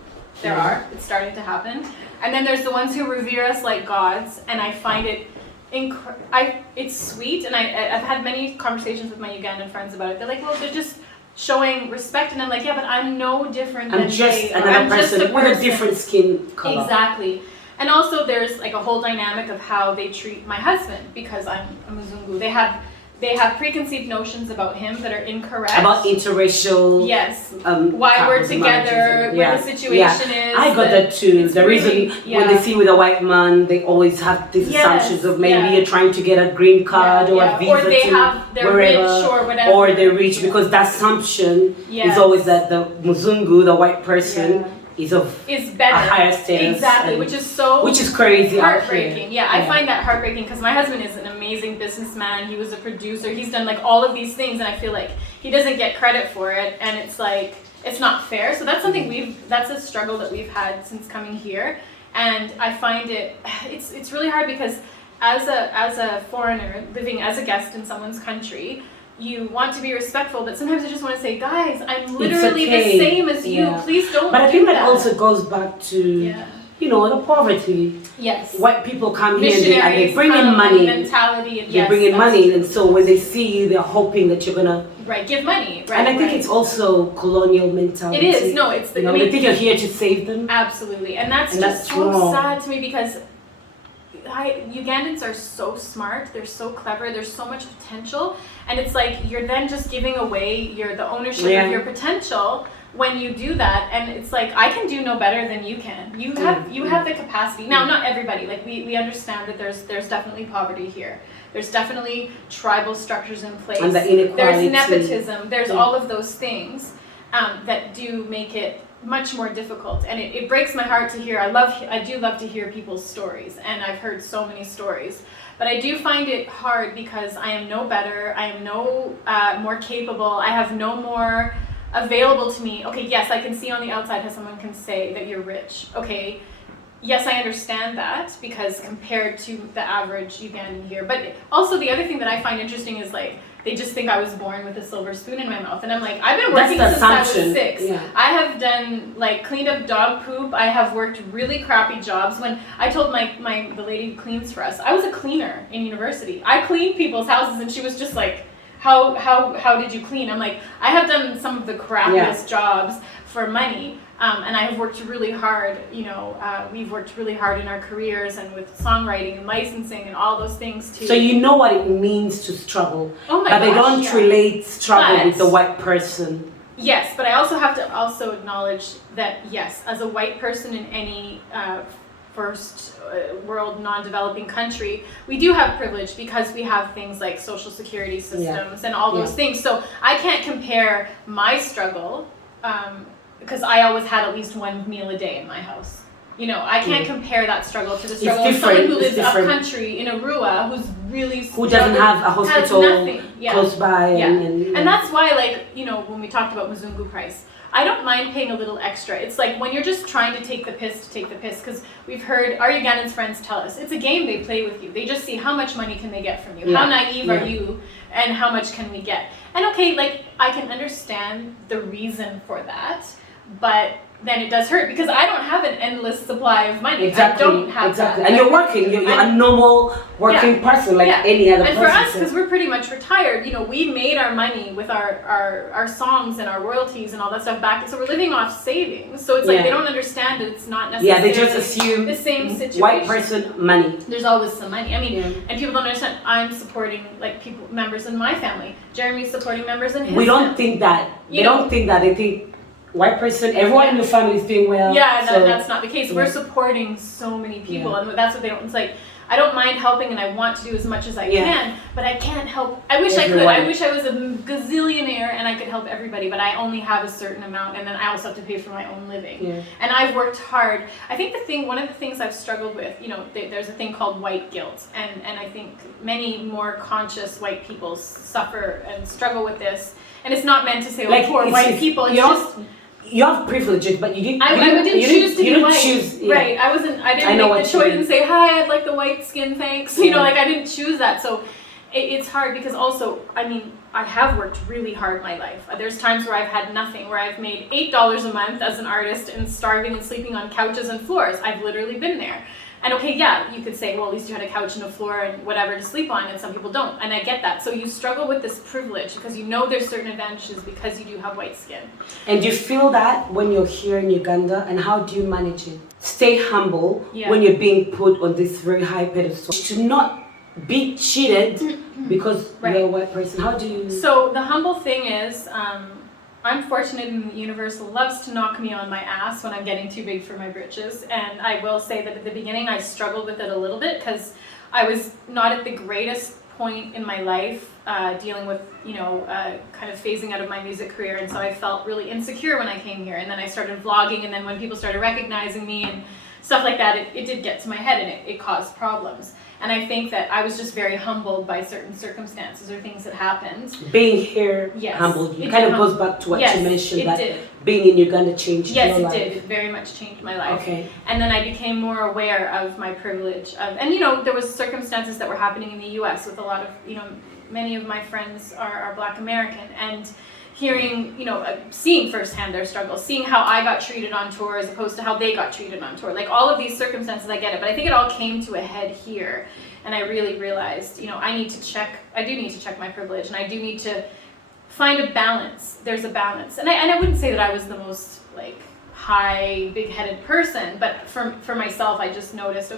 It's starting to happen. And then there's the ones who revere us like gods, and I find it it's sweet, and I've had many conversations with my Ugandan friends about it. They're like, well, they're just showing respect, and I'm like, yeah, but I'm no different than they are. I'm just a person with a different skin color. Exactly. And also there's like a whole dynamic of how they treat my husband because I'm a Muzungu. They have preconceived notions about him that are incorrect. About interracial. Yes. Why we're together, what the situation is. I got that too. The reason when they see with a white man, they always have these assumptions of maybe you're trying to get a green card or a visa or they're wherever, rich or whatever. Or they're rich because the assumption is always that the Muzungu, the white person, is better. A higher status. Exactly, which is crazy. Heartbreaking. I find that heartbreaking because my husband is an amazing businessman. He was a producer. He's done like all of these things, and I feel like he doesn't get credit for it, and it's like it's not fair. So that's something that's a struggle that we've had since coming here, and I find it's really hard because as a foreigner living as a guest in someone's country, you want to be respectful, but sometimes I just want to say, guys, I'm literally the same as you. Please don't. But I think that also goes back to the poverty. Yes. White people come here and they bring in money. Mentality. They bring in money, and so when they see you, they're hoping that you're gonna give money. And I think it's also colonial mentality. It is. No, it's they think you're here to save them. Absolutely, and that's just so sad to me because. Ugandans are so smart, they're so clever, there's so much potential, and it's like you're then just giving away the ownership of your potential when you do that, and it's like I can do no better than you can. You have the capacity. Now, not everybody, like we understand that there's definitely poverty here. There's definitely tribal structures in place. And the inequality. There's nepotism, there's all of those things that do make it much more difficult, and it breaks my heart to hear. I do love to hear people's stories, and I've heard so many stories, but I do find it hard because I am no better, I am no more capable, I have no more available to me. Okay, yes, I can see on the outside how someone can say that you're rich. Okay, yes, I understand that because compared to the average Ugandan here, but also the other thing that I find interesting is like they just think I was born with a silver spoon in my mouth. And I'm like, I've been working since I was 6. Yeah. I have done, cleaned up dog poop. I have worked really crappy jobs. When I told the lady who cleans for us, I was a cleaner in university. I cleaned people's houses, and she was just like, how did you clean? I'm like, I have done some of the crappiest jobs for money. And I have worked really hard, we've worked really hard in our careers and with songwriting and licensing and all those things too. So you know what it means to struggle, oh my but gosh, they don't relate struggle with the white person. Yes, but I also have to also acknowledge that, yes, as a white person in any first world non-developing country, we do have privilege because we have things like social security systems and all those things. So I can't compare my struggle because I always had at least one meal a day in my house. I can't compare that struggle to the struggle of someone who lives up country in Arua who doesn't have a hospital close by. And that's why, when we talked about Mzungu price, I don't mind paying a little extra. It's like when you're just trying to take the piss, because we've heard our Ugandan friends tell us it's a game they play with you. They just see how much money can they get from you, how naive are you, and how much can we get. And I can understand the reason for that, but then it does hurt because I don't have an endless supply of money. Exactly. I don't have that. And you're working. You're a normal working person like any other person. And for us, because we're pretty much retired, we made our money with our songs and our royalties and all that stuff back. So we're living off savings. So it's like they don't understand that it's not necessarily they just assume the same situation. White person money. There's always some money. I mean, and people don't understand. I'm supporting members in my family. Jeremy's supporting members in his. We don't think that. They don't think that. They think. White person, everyone in your family is doing well. Yeah, that's not the case. We're supporting so many people, and that's what they don't. It's like I don't mind helping, and I want to do as much as I can, but I can't help. I wish I could. I wish I was a gazillionaire and I could help everybody, but I only have a certain amount, and then I also have to pay for my own living. Yeah. And I've worked hard. I think one of the things I've struggled with, there's a thing called white guilt, and I think many more conscious white people suffer and struggle with this. And it's not meant to say poor white people. It's just. You have privileges, but you didn't. I didn't choose to be white. Right. I didn't make the choice and say, "Hi, I'd like the white skin, thanks." I didn't choose that. So it's hard because also, I have worked really hard my life. There's times where I've had nothing, where I've made $8 a month as an artist and starving and sleeping on couches and floors. I've literally been there. And you could say, well, at least you had a couch and a floor and whatever to sleep on, and some people don't. And I get that. So you struggle with this privilege because there's certain advantages because you do have white skin. And do you feel that when you're here in Uganda, and how do you manage it? Stay humble when you're being put on this very high pedestal. To not be cheated because you're a white person. How do you... So the humble thing is... I'm fortunate and the universe loves to knock me on my ass when I'm getting too big for my britches. And I will say that at the beginning I struggled with it a little bit because I was not at the greatest point in my life dealing with, kind of phasing out of my music career. And so I felt really insecure when I came here. And then I started vlogging, and then when people started recognizing me and stuff like that, it did get to my head and it caused problems. And I think that I was just very humbled by certain circumstances or things that happened. Being here humbled you. It kind of goes back to what you mentioned, that being in Uganda changed your life. Yes, it did. It very much changed my life. Okay. And then I became more aware of my privilege. And there was circumstances that were happening in the U.S. with a lot of, many of my friends are Black American. And hearing, seeing firsthand their struggles, seeing how I got treated on tour as opposed to how they got treated on tour. Like all of these circumstances, I get it, but I think it all came to a head here. And I really realized, I do need to check my privilege, and I do need to find a balance. There's a balance. And I wouldn't say that I was the most high, big-headed person, but for myself, I just noticed,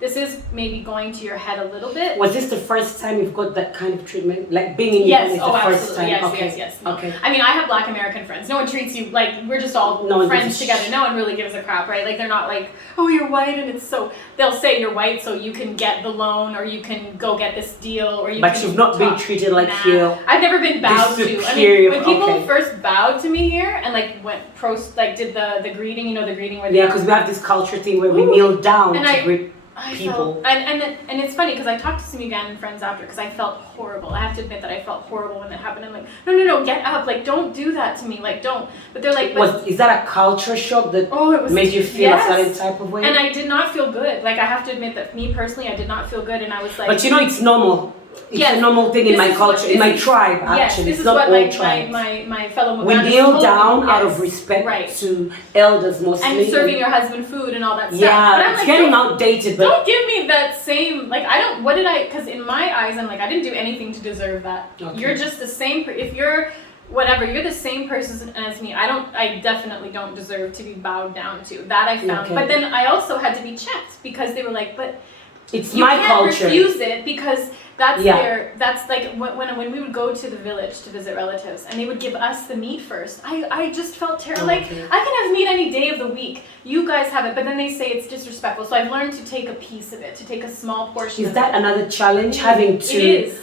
this is maybe going to your head a little bit. Was this the first time you've got that kind of treatment? Like being in Uganda is the first time? Yes. No. Okay. I have Black American friends. No one treats you we're just all friends together. No one really gives a crap, right? They're not oh, you're white, and it's so... They'll say you're white so you can get the loan, or you can go get this deal, or you But you've not been treated like here. I've never been bowed to. When people first bowed to me here and did the greeting, the greeting where they... because we have this culture thing where we kneel down to greet people. And it's funny because I talked to some Ugandan friends after because I felt horrible. I have to admit that I felt horrible when that happened. I'm like, no, get up. Don't do that to me. Don't. But they're like... Is that a culture shock that made you feel a certain type of way? And I did not feel good. I have to admit that me personally, I did not feel good, and I was like... But it's normal. It's Yes. a normal thing in This my is what- culture, in this my is- tribe, Yes, actually. this It's is not what all my tribes. my fellow We Ugandans kneel told me. down out Yes. of respect Right. to elders mostly. And serving your husband food and all that stuff. Yeah, But I'm it's like, getting don't- outdated, but Don't give me that same, like, I don't, what did I, because in my eyes, I'm like, I didn't do anything to deserve that. Okay. You're just the same, if you're, whatever, you're the same person as me. I definitely don't deserve to be bowed down to. That I found. Okay. But then I also had to be checked because they were like, but it's you my can't culture. refuse it because that's Yeah. that's like when we would go to the village to visit relatives and they would give us the meat first. I just felt terrible. Like, Okay. I can have meat any day of the week. You guys have it, but then they say it's disrespectful. So I've learned to take a piece of it, to take a small portion Is of that it. another challenge, having It to is.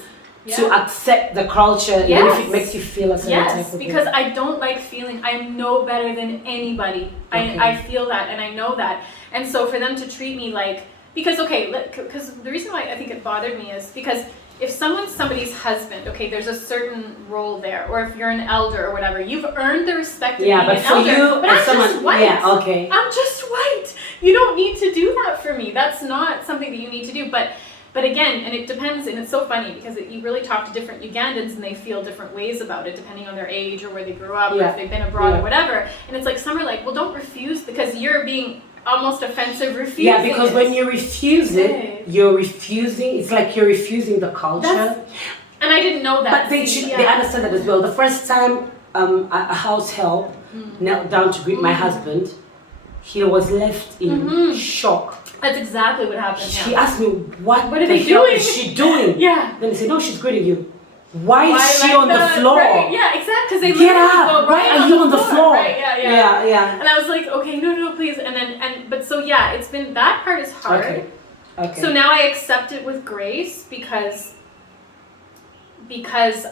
to Yeah. accept the culture, even if Yes. it makes you feel a certain type Yes, of because way? I don't like feeling I'm no better than anybody. Okay. I feel that and I know that. And so for them to treat me like, because because the reason why I think it bothered me is because if someone's somebody's husband, okay, there's a certain role there, or if you're an elder or whatever, you've earned the respect of Yeah, being but an for elder. you, but as I'm someone, just white. yeah, okay. I'm just white. You don't need to do that for me. That's not something that you need to do. But again, and it depends, and it's so funny because you really talk to different Ugandans and they feel different ways about it depending on their age or where they grew up or Yeah. if they've been abroad Yeah. or whatever. And it's like some are like, well, don't refuse because you're being almost offensive refusing. Yeah, because it. when you refuse it, Right. you're refusing. It's like you're refusing the culture. And I didn't know that. But they See, they understand that as well. The first time a house help knelt down to greet my husband, he was left in shock. That's exactly what happened. He Yeah. asked me, what What are the they hell doing? is she doing? Yeah. Then he said, no, she's greeting you. Why is she like on the that? floor? Right. Yeah, exactly. Because they Get literally up! go Why right are you on the floor? Right. Yeah. Yeah. And I was like, okay, no, please. But so yeah, it's been, that part is hard. Okay. So now I accept it with grace because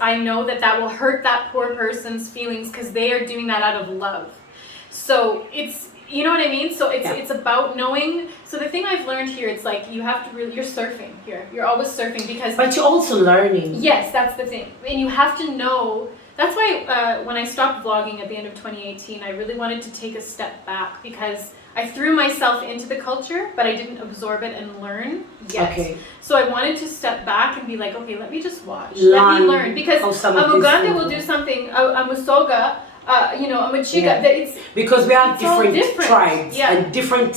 I know that will hurt that poor person's feelings because they are doing that out of love. So it's, you know what I mean? So it's about knowing. So the thing I've learned here, it's like you have to really, you're surfing here. You're always surfing because. But you're also learning. Yes, that's the thing. And you have to know. That's why when I stopped vlogging at the end of 2018, I really wanted to take a step back because I threw myself into the culture, but I didn't absorb it and learn yet. Okay. So I wanted to step back and be like, okay, let me just watch. Learn let me learn. Because how some of a these Uganda things will are. do something, a Musoga, a Machiga. Yeah. It's Because we have It's all different different. tribes, Yeah. and different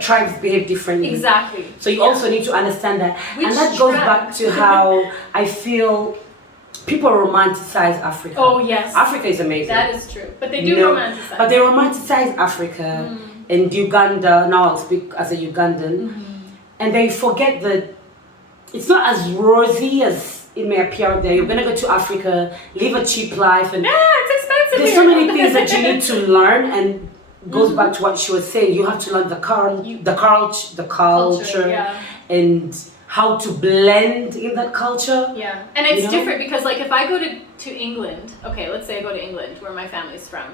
tribes behave differently. exactly. So you also need to understand that. Which and that goes tribe? back to how I feel people romanticize Africa. Oh, yes. Africa is amazing. That is true. But they do No, romanticize. But they romanticize Africa and Uganda. Now I'll speak as a Ugandan. And they forget that it's not as rosy as it may appear out there. You're going to go to Africa, live a cheap life, and Yeah, it's expensive there's here. so many things that you need to learn, and goes back to what she was saying. You have to learn the culture, yeah. and how to blend in that culture. Yeah, and it's You know? different because like if I go to England, okay, let's say I go to England where my family's from.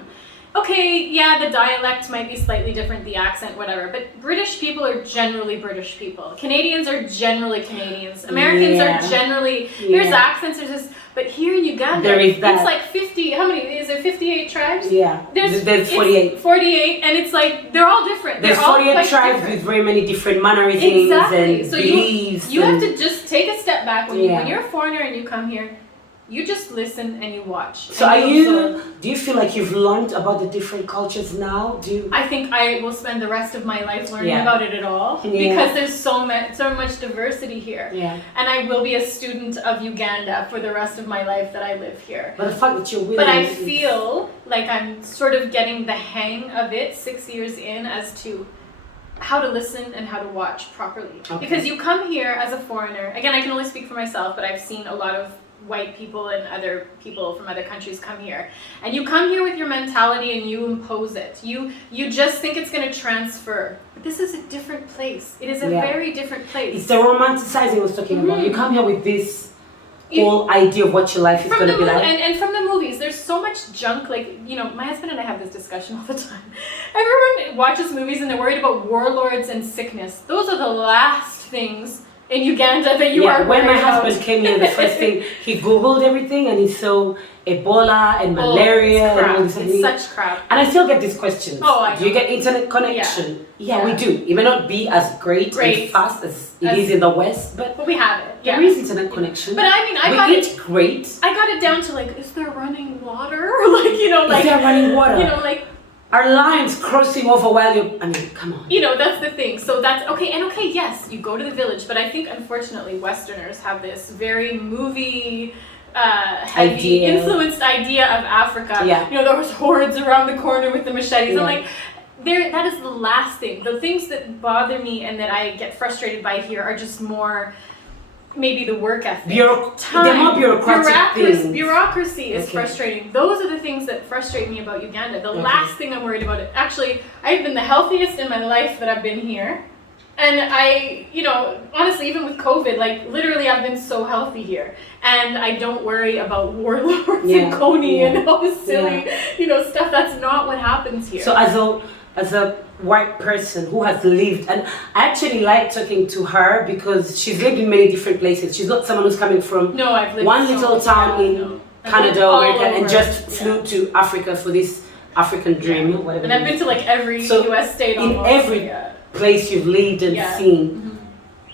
Okay, yeah, the dialect might be slightly different, the accent, whatever, but British people are generally British people. Canadians are generally Canadians. Americans Yeah. are generally, Yeah. there's accents, there's this, but here in Uganda, There is that. it's like 50, how many, is there 58 tribes? Yeah, there's it's 48. 48, and it's like, they're all different. There's They're all 48 quite tribes different. with very many different mannerisms Exactly. and So beliefs. you have and- to just take a step back when, Yeah. when you're a foreigner and you come here. You just listen and you watch. So and do you feel like you've learned about the different cultures now? I think I will spend the rest of my life learning Yeah. about it at all Yeah. because there's so much diversity here. Yeah. And I will be a student of Uganda for the rest of my life that I live here. But the fact that you're willing. But I is- feel like I'm sort of getting the hang of it 6 years in as to how to listen and how to watch properly. Okay. Because you come here as a foreigner, again, I can only speak for myself, but I've seen a lot of white people and other people from other countries come here. And you come here with your mentality and you impose it. You just think it's going to transfer. But this is a different place. It is a Yeah. very different place. It's the romanticizing I was talking about. You come here with this You- whole idea of what your life is From going the to be like. and from the movies, there's so much junk. Like, you know, my husband and I have this discussion all the time. Everyone watches movies and they're worried about warlords and sickness. Those are the last things in Uganda that you are When my worried about. husband came here, the first thing, he Googled everything and he saw Ebola and malaria it's and all this. It's such crap. And I still get these questions. Oh, I know. Do you get internet connection? Yeah, we do. It may not be as great and fast as it is in the West, but we have it. there is internet connection. But I mean, we eat great. I got it down to like, is there running water? Like, you know, like. Is there running water? You know, like. Are lines crossing over while you, I mean, come on. You know, that's the thing. So that's, okay, yes, you go to the village, but I think unfortunately Westerners have this very movie heavy, influenced idea of Africa. Yeah. You know, there was hordes around the corner with the machetes. Yeah. I'm like, that is the last thing. The things that bother me and that I get frustrated by here are just more maybe the work ethic. They're more bureaucratic things. Bureaucracy is frustrating. Those are the things that frustrate me about Uganda. The last thing I'm worried about, actually, I've been the healthiest in my life that I've been here. And I, you know, honestly, even with COVID, like literally I've been so healthy here. And I don't worry about warlords and Coney and all this silly, you know, stuff. That's not what happens here. So as a white person who has lived, and I actually like talking to her because she's lived in many different places. She's not someone who's coming from I've lived one little town in Canada, America, and just flew to Africa for this African dream, whatever. And I've been to like every US state almost. In every place you've lived and seen,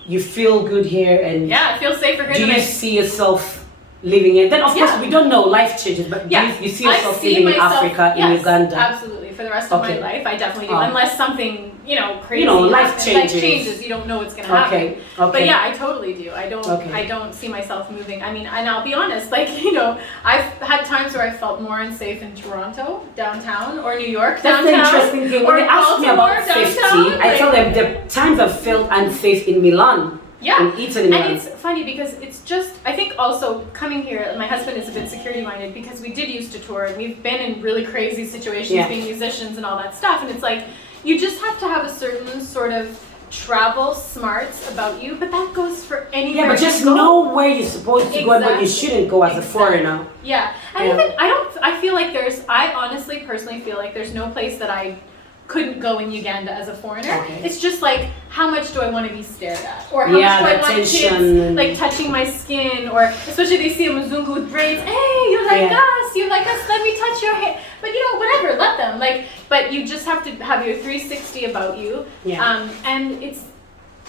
you feel good here, and I feel safer here. Do you see yourself living in? Then of course we don't know, life changes, but you see yourself living in Africa, in Uganda? Absolutely, for the rest of my life, I definitely do. Unless something, you know, crazy, you know, life changes. You don't know what's gonna happen. Okay. But yeah, I totally do. I don't see myself moving. I mean, and I'll be honest, like, you know, I've had times where I felt more unsafe in Toronto downtown or New York downtown. That's the interesting thing. When they ask me about safety, I tell them the times I've felt unsafe in Milan. Yeah, and it's funny because it's just, I think also coming here, my husband is a bit security minded because we did used to tour and we've been in really crazy situations being musicians and all that stuff, and it's like, you just have to have a certain sort of travel smarts about you, but that goes for anywhere. Yeah, but just know where you're supposed to go and where you shouldn't go as a foreigner. Yeah, and even, I feel like I honestly, personally feel like there's no place that I couldn't go in Uganda as a foreigner. It's just like, how much do I want to be stared at? Or how much do I want kids like touching my skin? Or especially they see a Mzungu with braids, hey, you like us, let me touch your hair. But you know, whatever, let them. Like, but you just have to have your 360 about you. And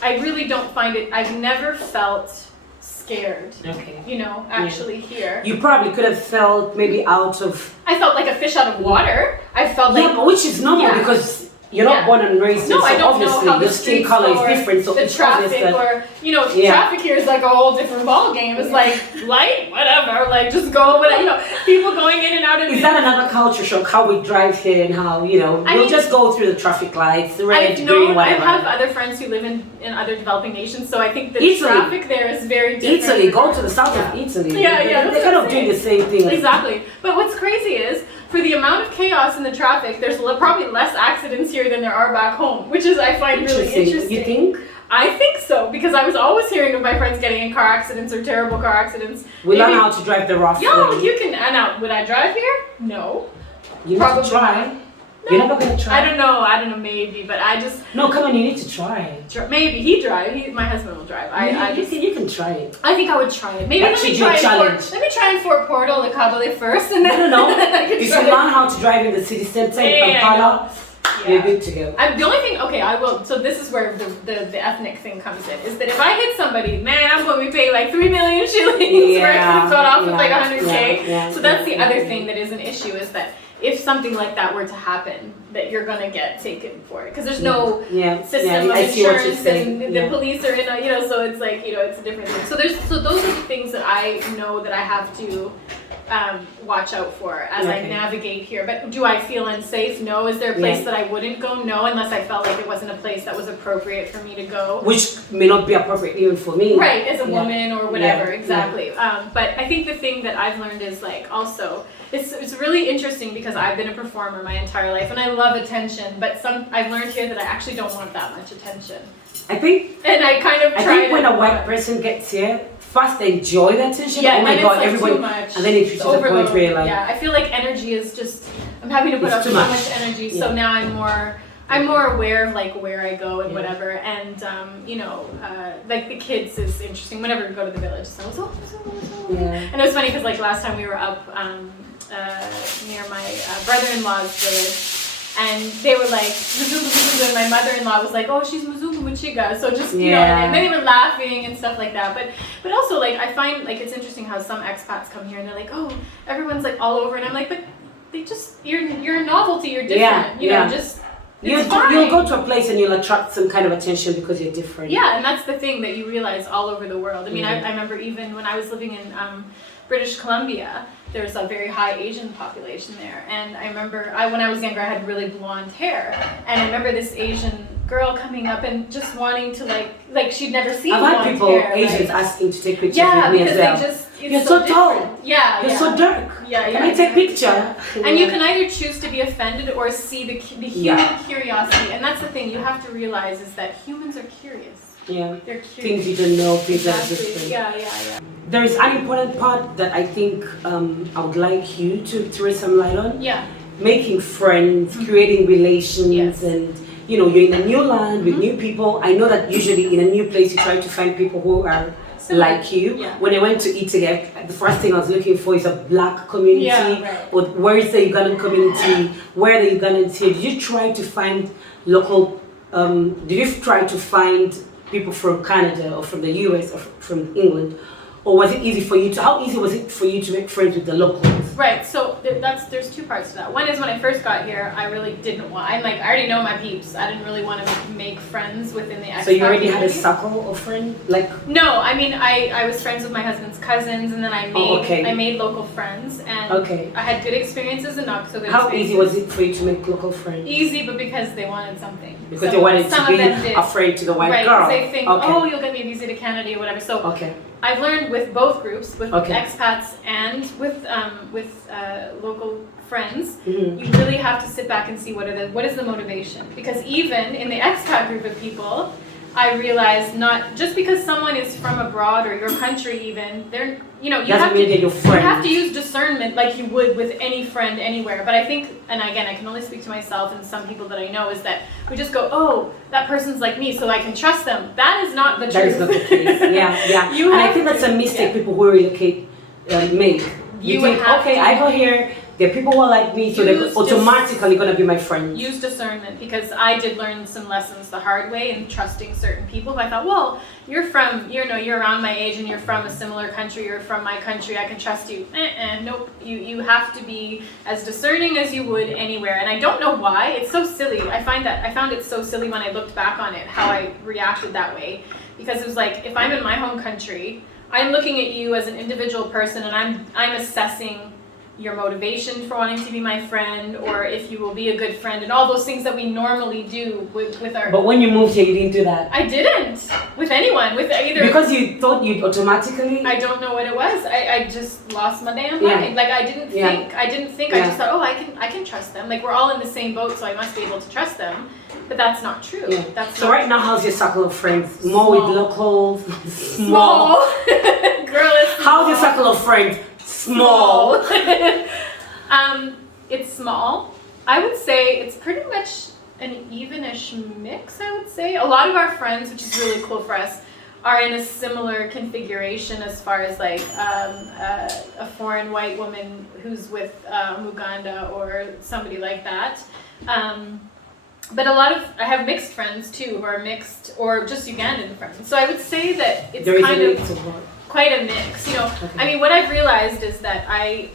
I really don't find it, I've never felt scared, you know, actually here. You probably could have felt maybe out of... I felt like a fish out of water. I felt like... Yeah, but which is normal because you're not born and raised here, so I don't obviously know how your skin color is different, so the it's traffic or, you know, traffic here is like a whole different ball game. It's like, light, whatever, like just go, whatever, you know, people going in and out of... Is that another culture shock, how we drive here and how, you know, we'll just go through the traffic lights, the red, green, whatever. I have other friends who live in other developing nations, so I think the traffic there is very different. Italy, go to the south of Italy. They're kind of doing the same thing. Exactly. But what's crazy is, for the amount of chaos in the traffic, there's probably less accidents here than there are back home, which is, I find, really interesting. You think? I think so, because I was always hearing of my friends getting in car accidents or terrible car accidents. We learn how to drive the rough way. You can, now, would I drive here? No. You need to try. No. You're never gonna try? I don't know, maybe, but I just... No, come on, you need to try. Maybe, he drives, my husband will drive. You can try it. I think I would try it. Maybe let me try in Fort Portal, the Kabale first, and then... No. If you learn how to drive in the city center in Kampala, you're good to go. The only thing, I will, so this is where the ethnic thing comes in, is that if I hit somebody, man, I'm going to be paying like 3 million shillings, where I could have got off with like 100K. So that's the other thing that is an issue, is that if something like that were to happen, that you're gonna get taken for it, because there's no system of insurance, and the police are in a, you know, so it's like, you know, it's a different thing. So those are the things that I know that I have to watch out for as I navigate here. But do I feel unsafe? No. Is there a place that I wouldn't go? No, unless I felt like it wasn't a place that was appropriate for me to go. Which may not be appropriate even for me. Right, as a woman or whatever, exactly. But I think the thing that I've learned is like also, it's really interesting because I've been a performer my entire life and I love attention, but I've learned here that I actually don't want that much attention. I think when a white person gets here, first they enjoy the attention. Oh my god, everybody, and then it reaches a point where you're like, I feel like energy is just, I'm having to put up so much energy. So now I'm more I'm more aware of like where I go and whatever, and you know, like the kids is interesting. Whenever we go to the village, so and it was funny because like last time we were up near my brother-in-law's village. And they were like, Muzungu, and my mother-in-law was like, oh, she's Muzungu Muchiga. So just, you know, and they were laughing and stuff like that. But also, like, I find, like, it's interesting how some expats come here and they're like, oh, everyone's, like, all over. And I'm like, but they just, you're a novelty, you're different. You know, just, you'll go to a place and you'll attract some kind of attention because you're different. Yeah, and that's the thing that you realize all over the world. I mean, I remember even when I was living in British Columbia, there's a very high Asian population there, and I remember when I was younger I had really blonde hair, and I remember this Asian girl coming up and just wanting to like she'd never seen blonde hair. I've had people, Asians, asking to take pictures with me as well. You're so tall. You're so dark. Can I take a picture? And you can either choose to be offended or see the human curiosity, and that's the thing you have to realize is that humans are curious. Yeah, they're curious. Things you don't know, things that are different. Yeah. There is an important part that I think I would like you to throw some light on. Yeah. Making friends, creating relations, and you know, you're in a new land with new people. I know that usually in a new place you try to find people who are like you. Yeah. When I went to Italy, the first thing I was looking for is a black community. Or where is the Ugandan community? Where are the Ugandans here? Did you try to find local? Did you try to find people from Canada or from the US or from England, or was it easy for you to? How easy was it for you to make friends with the locals? Right. So there's two parts to that. One is when I first got here, I really didn't want. I already know my peeps. I didn't really want to make friends within the expat. So you already had a circle of friends, like? No, I mean I was friends with my husband's cousins, and then I made local friends, and I had good experiences and not so good. How easy was it for you to make local friends? Easy, but because they wanted something. Because they wanted to be a friend to the white girl. Right. They think, oh, you'll get me a visa to Canada or whatever. So I've learned with both groups, with expats and with local friends, you really have to sit back and see what is the motivation. Because even in the expat group of people, I realized not just because someone is from abroad or your country even, they're you have to use discernment like you would with any friend anywhere. But I think, and again, I can only speak to myself and some people that I know, is that we just go, oh, that person's like me, so I can trust them. That is not the truth. That is not the case. And I think that's a mistake people who relocate make. You think, I go here, there are people who are like me, so they're automatically going to be my friends. Use discernment, because I did learn some lessons the hard way in trusting certain people. I thought, well, you're around my age and you're from a similar country, you're from my country, I can trust you. Nope. You have to be as discerning as you would anywhere. And I don't know why. It's so silly. I found it so silly when I looked back on it, how I reacted that way. Because it was like, if I'm in my home country, I'm looking at you as an individual person, and I'm assessing your motivation for wanting to be my friend, or if you will be a good friend, and all those things that we normally do with our... But when you moved here, you didn't do that? I didn't. With anyone. With either... Because you thought you'd automatically... I don't know what it was. I just lost my damn mind. Like, I didn't think. I just thought, oh, I can trust them. Like, we're all in the same boat, so I must be able to trust them. But that's not true. So right now, how's your circle of friends? More with locals? Small. Girl, it's small. How's your circle of friends? Small. It's small. I would say it's pretty much an even-ish mix, I would say. A lot of our friends, which is really cool for us, are in a similar configuration as far as like a foreign white woman who's with Uganda or somebody like that. But I have mixed friends too, who are mixed, or just Ugandan friends. So I would say that it's quite a mix. I mean, what I've realized is that I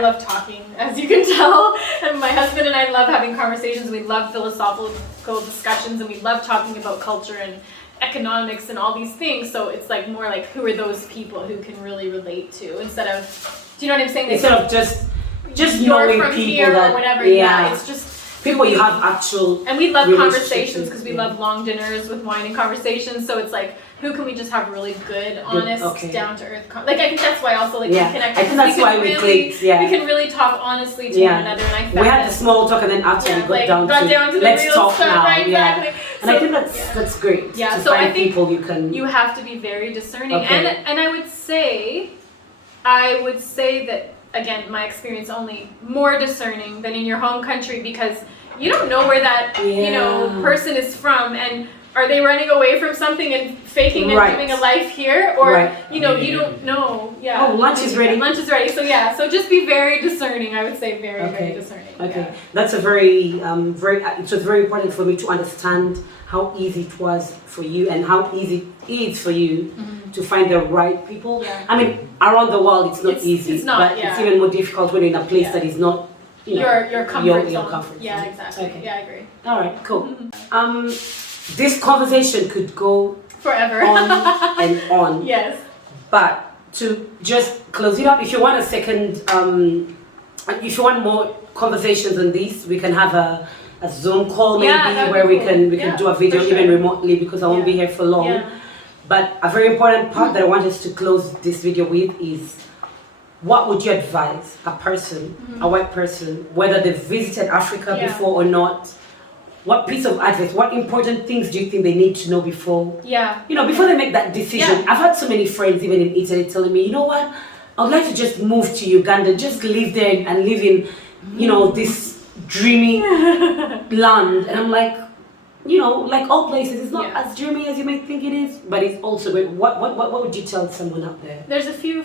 love talking, as you can tell, and my husband and I love having conversations. We love philosophical discussions, and we love talking about culture and economics and all these things. So it's like more like, who are those people who can really relate to, instead of, do you know what I'm saying? Instead of just knowing from people here that, or whatever. It's just people you have actual, and we love conversations because we love long dinners with wine and conversations. So it's like, who can we just have really good, honest, down to earth? I think that's why also we connect. I think that's why we clicked. We can really talk honestly to one another. And I found we had the small talk, and then after we got down to let's real talk stuff now. Right, exactly. And I think that's great. Yeah. So I think people you have to be very discerning, and I would say that again, my experience only, more discerning than in your home country, because you don't know where that person is from, and are they running away from something and faking and living a life here, or you don't know. Yeah. Oh, lunch is ready. Lunch is ready. So so just be very discerning. I would say very discerning. Okay, that's a very it was very important for me to understand how easy it was for you and how easy it is for you to find the right people. Yeah. I mean, around the world it's not easy, it's not, but it's even more difficult when you're in a place that is not your comfort zone. Your comfort zone. Yeah, exactly. Okay. Yeah, I agree. All right, cool. This conversation could go forever on and on. Yes. But to just close it up, if you want a second, if you want more conversations on this, we can have a Zoom call maybe where we can do a video even remotely, because I won't be here for long. Yeah. But a very important part that I want us to close this video with is, what would you advise a person, a white person, whether they've visited Africa before or not? What piece of advice, what important things do you think they need to know before? Before they make that decision? I've had so many friends, even in Italy, telling me, you know what, I would like to just move to Uganda, just live there and live in, this dreamy land. And I'm like, like all places, it's not as dreamy as you may think it is, but it's also great. What would you tell someone out there? There's a few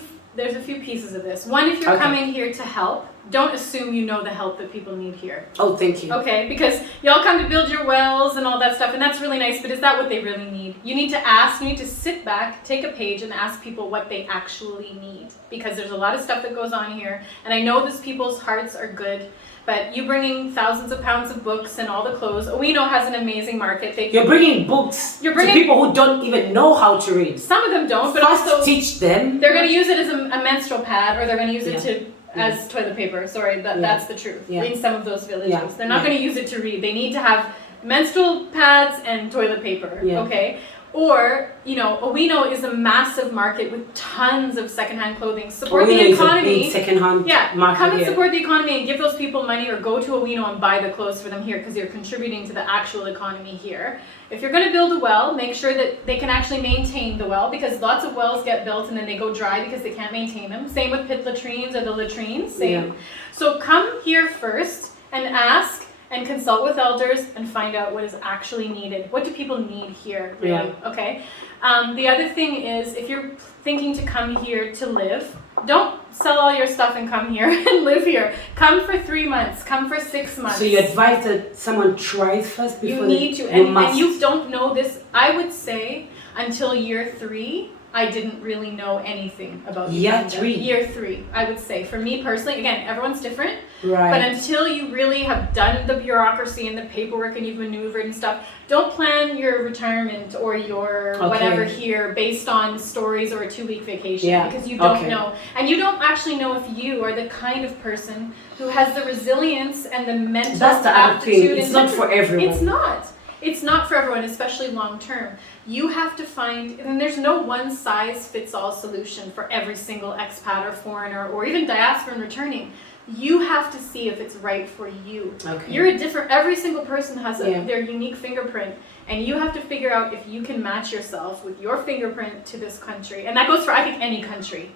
pieces of this. One, if you're coming here to help, don't assume you know the help that people need here. Oh, thank you. Okay, because y'all come to build your wells and all that stuff, and that's really nice, but is that what they really need? You need to ask, you need to sit back, take a page, and ask people what they actually need. Because there's a lot of stuff that goes on here, and I know these people's hearts are good, but you bringing thousands of pounds of books and all the clothes, Owino has an amazing market. You're bringing books to people who don't even know how to read. Some of them don't, but First also teach them. They're going to use it as a menstrual pad, or they're going to use it as toilet paper. Sorry, that's the truth. In some of those villages, they're not going to use it to read. They need to have menstrual pads and toilet paper. Okay. Or, Owino is a massive market with tons of secondhand clothing. Support the economy. Is a big secondhand market. Come and support the economy and give those people money, or go to Owino and buy the clothes for them here, because you're contributing to the actual economy here. If you're going to build a well, make sure that they can actually maintain the well, because lots of wells get built and then they go dry because they can't maintain them. Same with pit latrines or the latrines. Same. Yeah. So come here first and ask and consult with elders and find out what is actually needed. What do people need here, really? Okay. The other thing is, if you're thinking to come here to live, don't sell all your stuff and come here and live here. Come for 3 months. Come for 6 months. So you advise that someone tries first before you need to, and you don't know this. I would say until year 3. I didn't really know anything about Uganda. Year 3, I would say. For me personally, again, everyone's different. Right. But until you really have done the bureaucracy and the paperwork and you've maneuvered and stuff, don't plan your retirement or your whatever here based on stories or a 2-week vacation, because you don't know. And you don't actually know if you are the kind of person who has the resilience and the mental aptitude. It's not for everyone. It's not. It's not for everyone, especially long term. You have to find, and there's no one size fits all solution for every single expat or foreigner or even diaspora and returning. You have to see if it's right for you. You're every single person has their unique fingerprint, and you have to figure out if you can match yourself with your fingerprint to this country. And that goes for, I think, any country.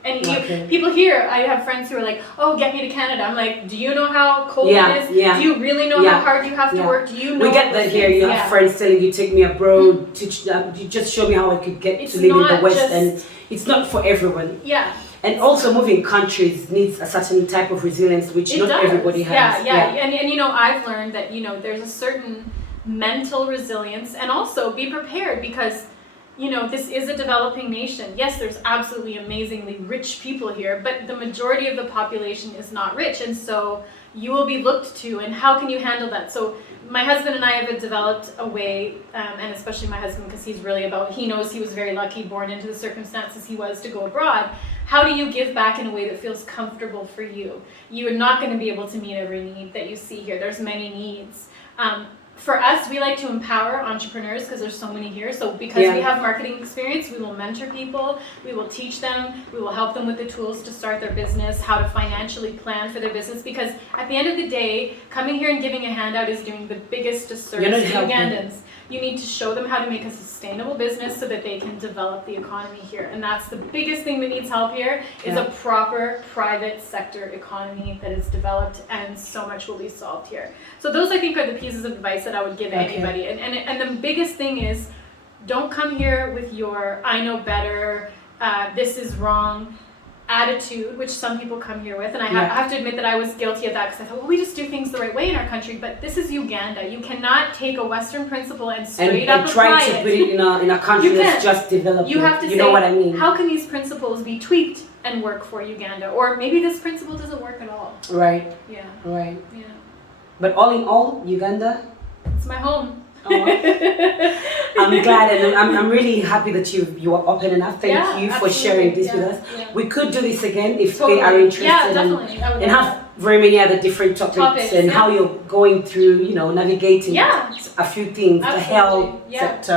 People here, I have friends who are like, oh, get me to Canada. I'm like, do you know how cold it is? Do you really know how hard you have to work? Do you know? We get that here. You have friends telling you, take me abroad, you just show me how I could get to live in the West. And it's not for everyone. And also moving countries needs a certain type of resilience, which not everybody has. And I've learned that, there's a certain mental resilience, and also be prepared, because, this is a developing nation. Yes, there's absolutely amazingly rich people here, but the majority of the population is not rich. And so you will be looked to, and how can you handle that? So my husband and I have developed a way, and especially my husband, because he knows he was very lucky, born into the circumstances he was to go abroad. How do you give back in a way that feels comfortable for you? You are not going to be able to meet every need that you see here. There's many needs. for us, we like to empower entrepreneurs because there's so many here. So because we have marketing experience, we will mentor people, we will teach them, we will help them with the tools to start their business, how to financially plan for their business. Because at the end of the day, coming here and giving a handout is doing the biggest disservice to Ugandans. You need to show them how to make a sustainable business so that they can develop the economy here. And that's the biggest thing that needs help here is a proper private sector economy that is developed, and so much will be solved here. So those, I think, are the pieces of advice that I would give anybody. And the biggest thing is, don't come here with your I know better, this is wrong attitude, which some people come here with. And I have to admit that I was guilty of that, because I thought, well, we just do things the right way in our country. But this is Uganda. You cannot take a Western principle and straight up apply try to put it in a country that's just developing. You have to say, know what I mean? How can these principles be tweaked and work for Uganda? Or maybe this principle doesn't work at all. Right. Yeah. Right. Yeah. But all in all, Uganda, it's my home. Oh, I'm glad, and I'm really happy that you are open enough. Thank you for sharing this with us. Yeah. We could do this again if they are interested. Yeah, definitely. And have very many other different topics and how you're going through, navigating a few things, the health sector,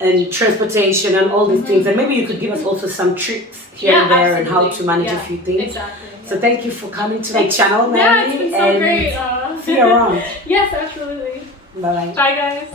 and transportation and all these things. And maybe you could give us also some tricks here and there and how to manage a few things. Exactly. So thank you for coming to my channel, Natalie. Yeah, it's been so great. See you around. Yes, absolutely. Bye-bye. Bye, guys.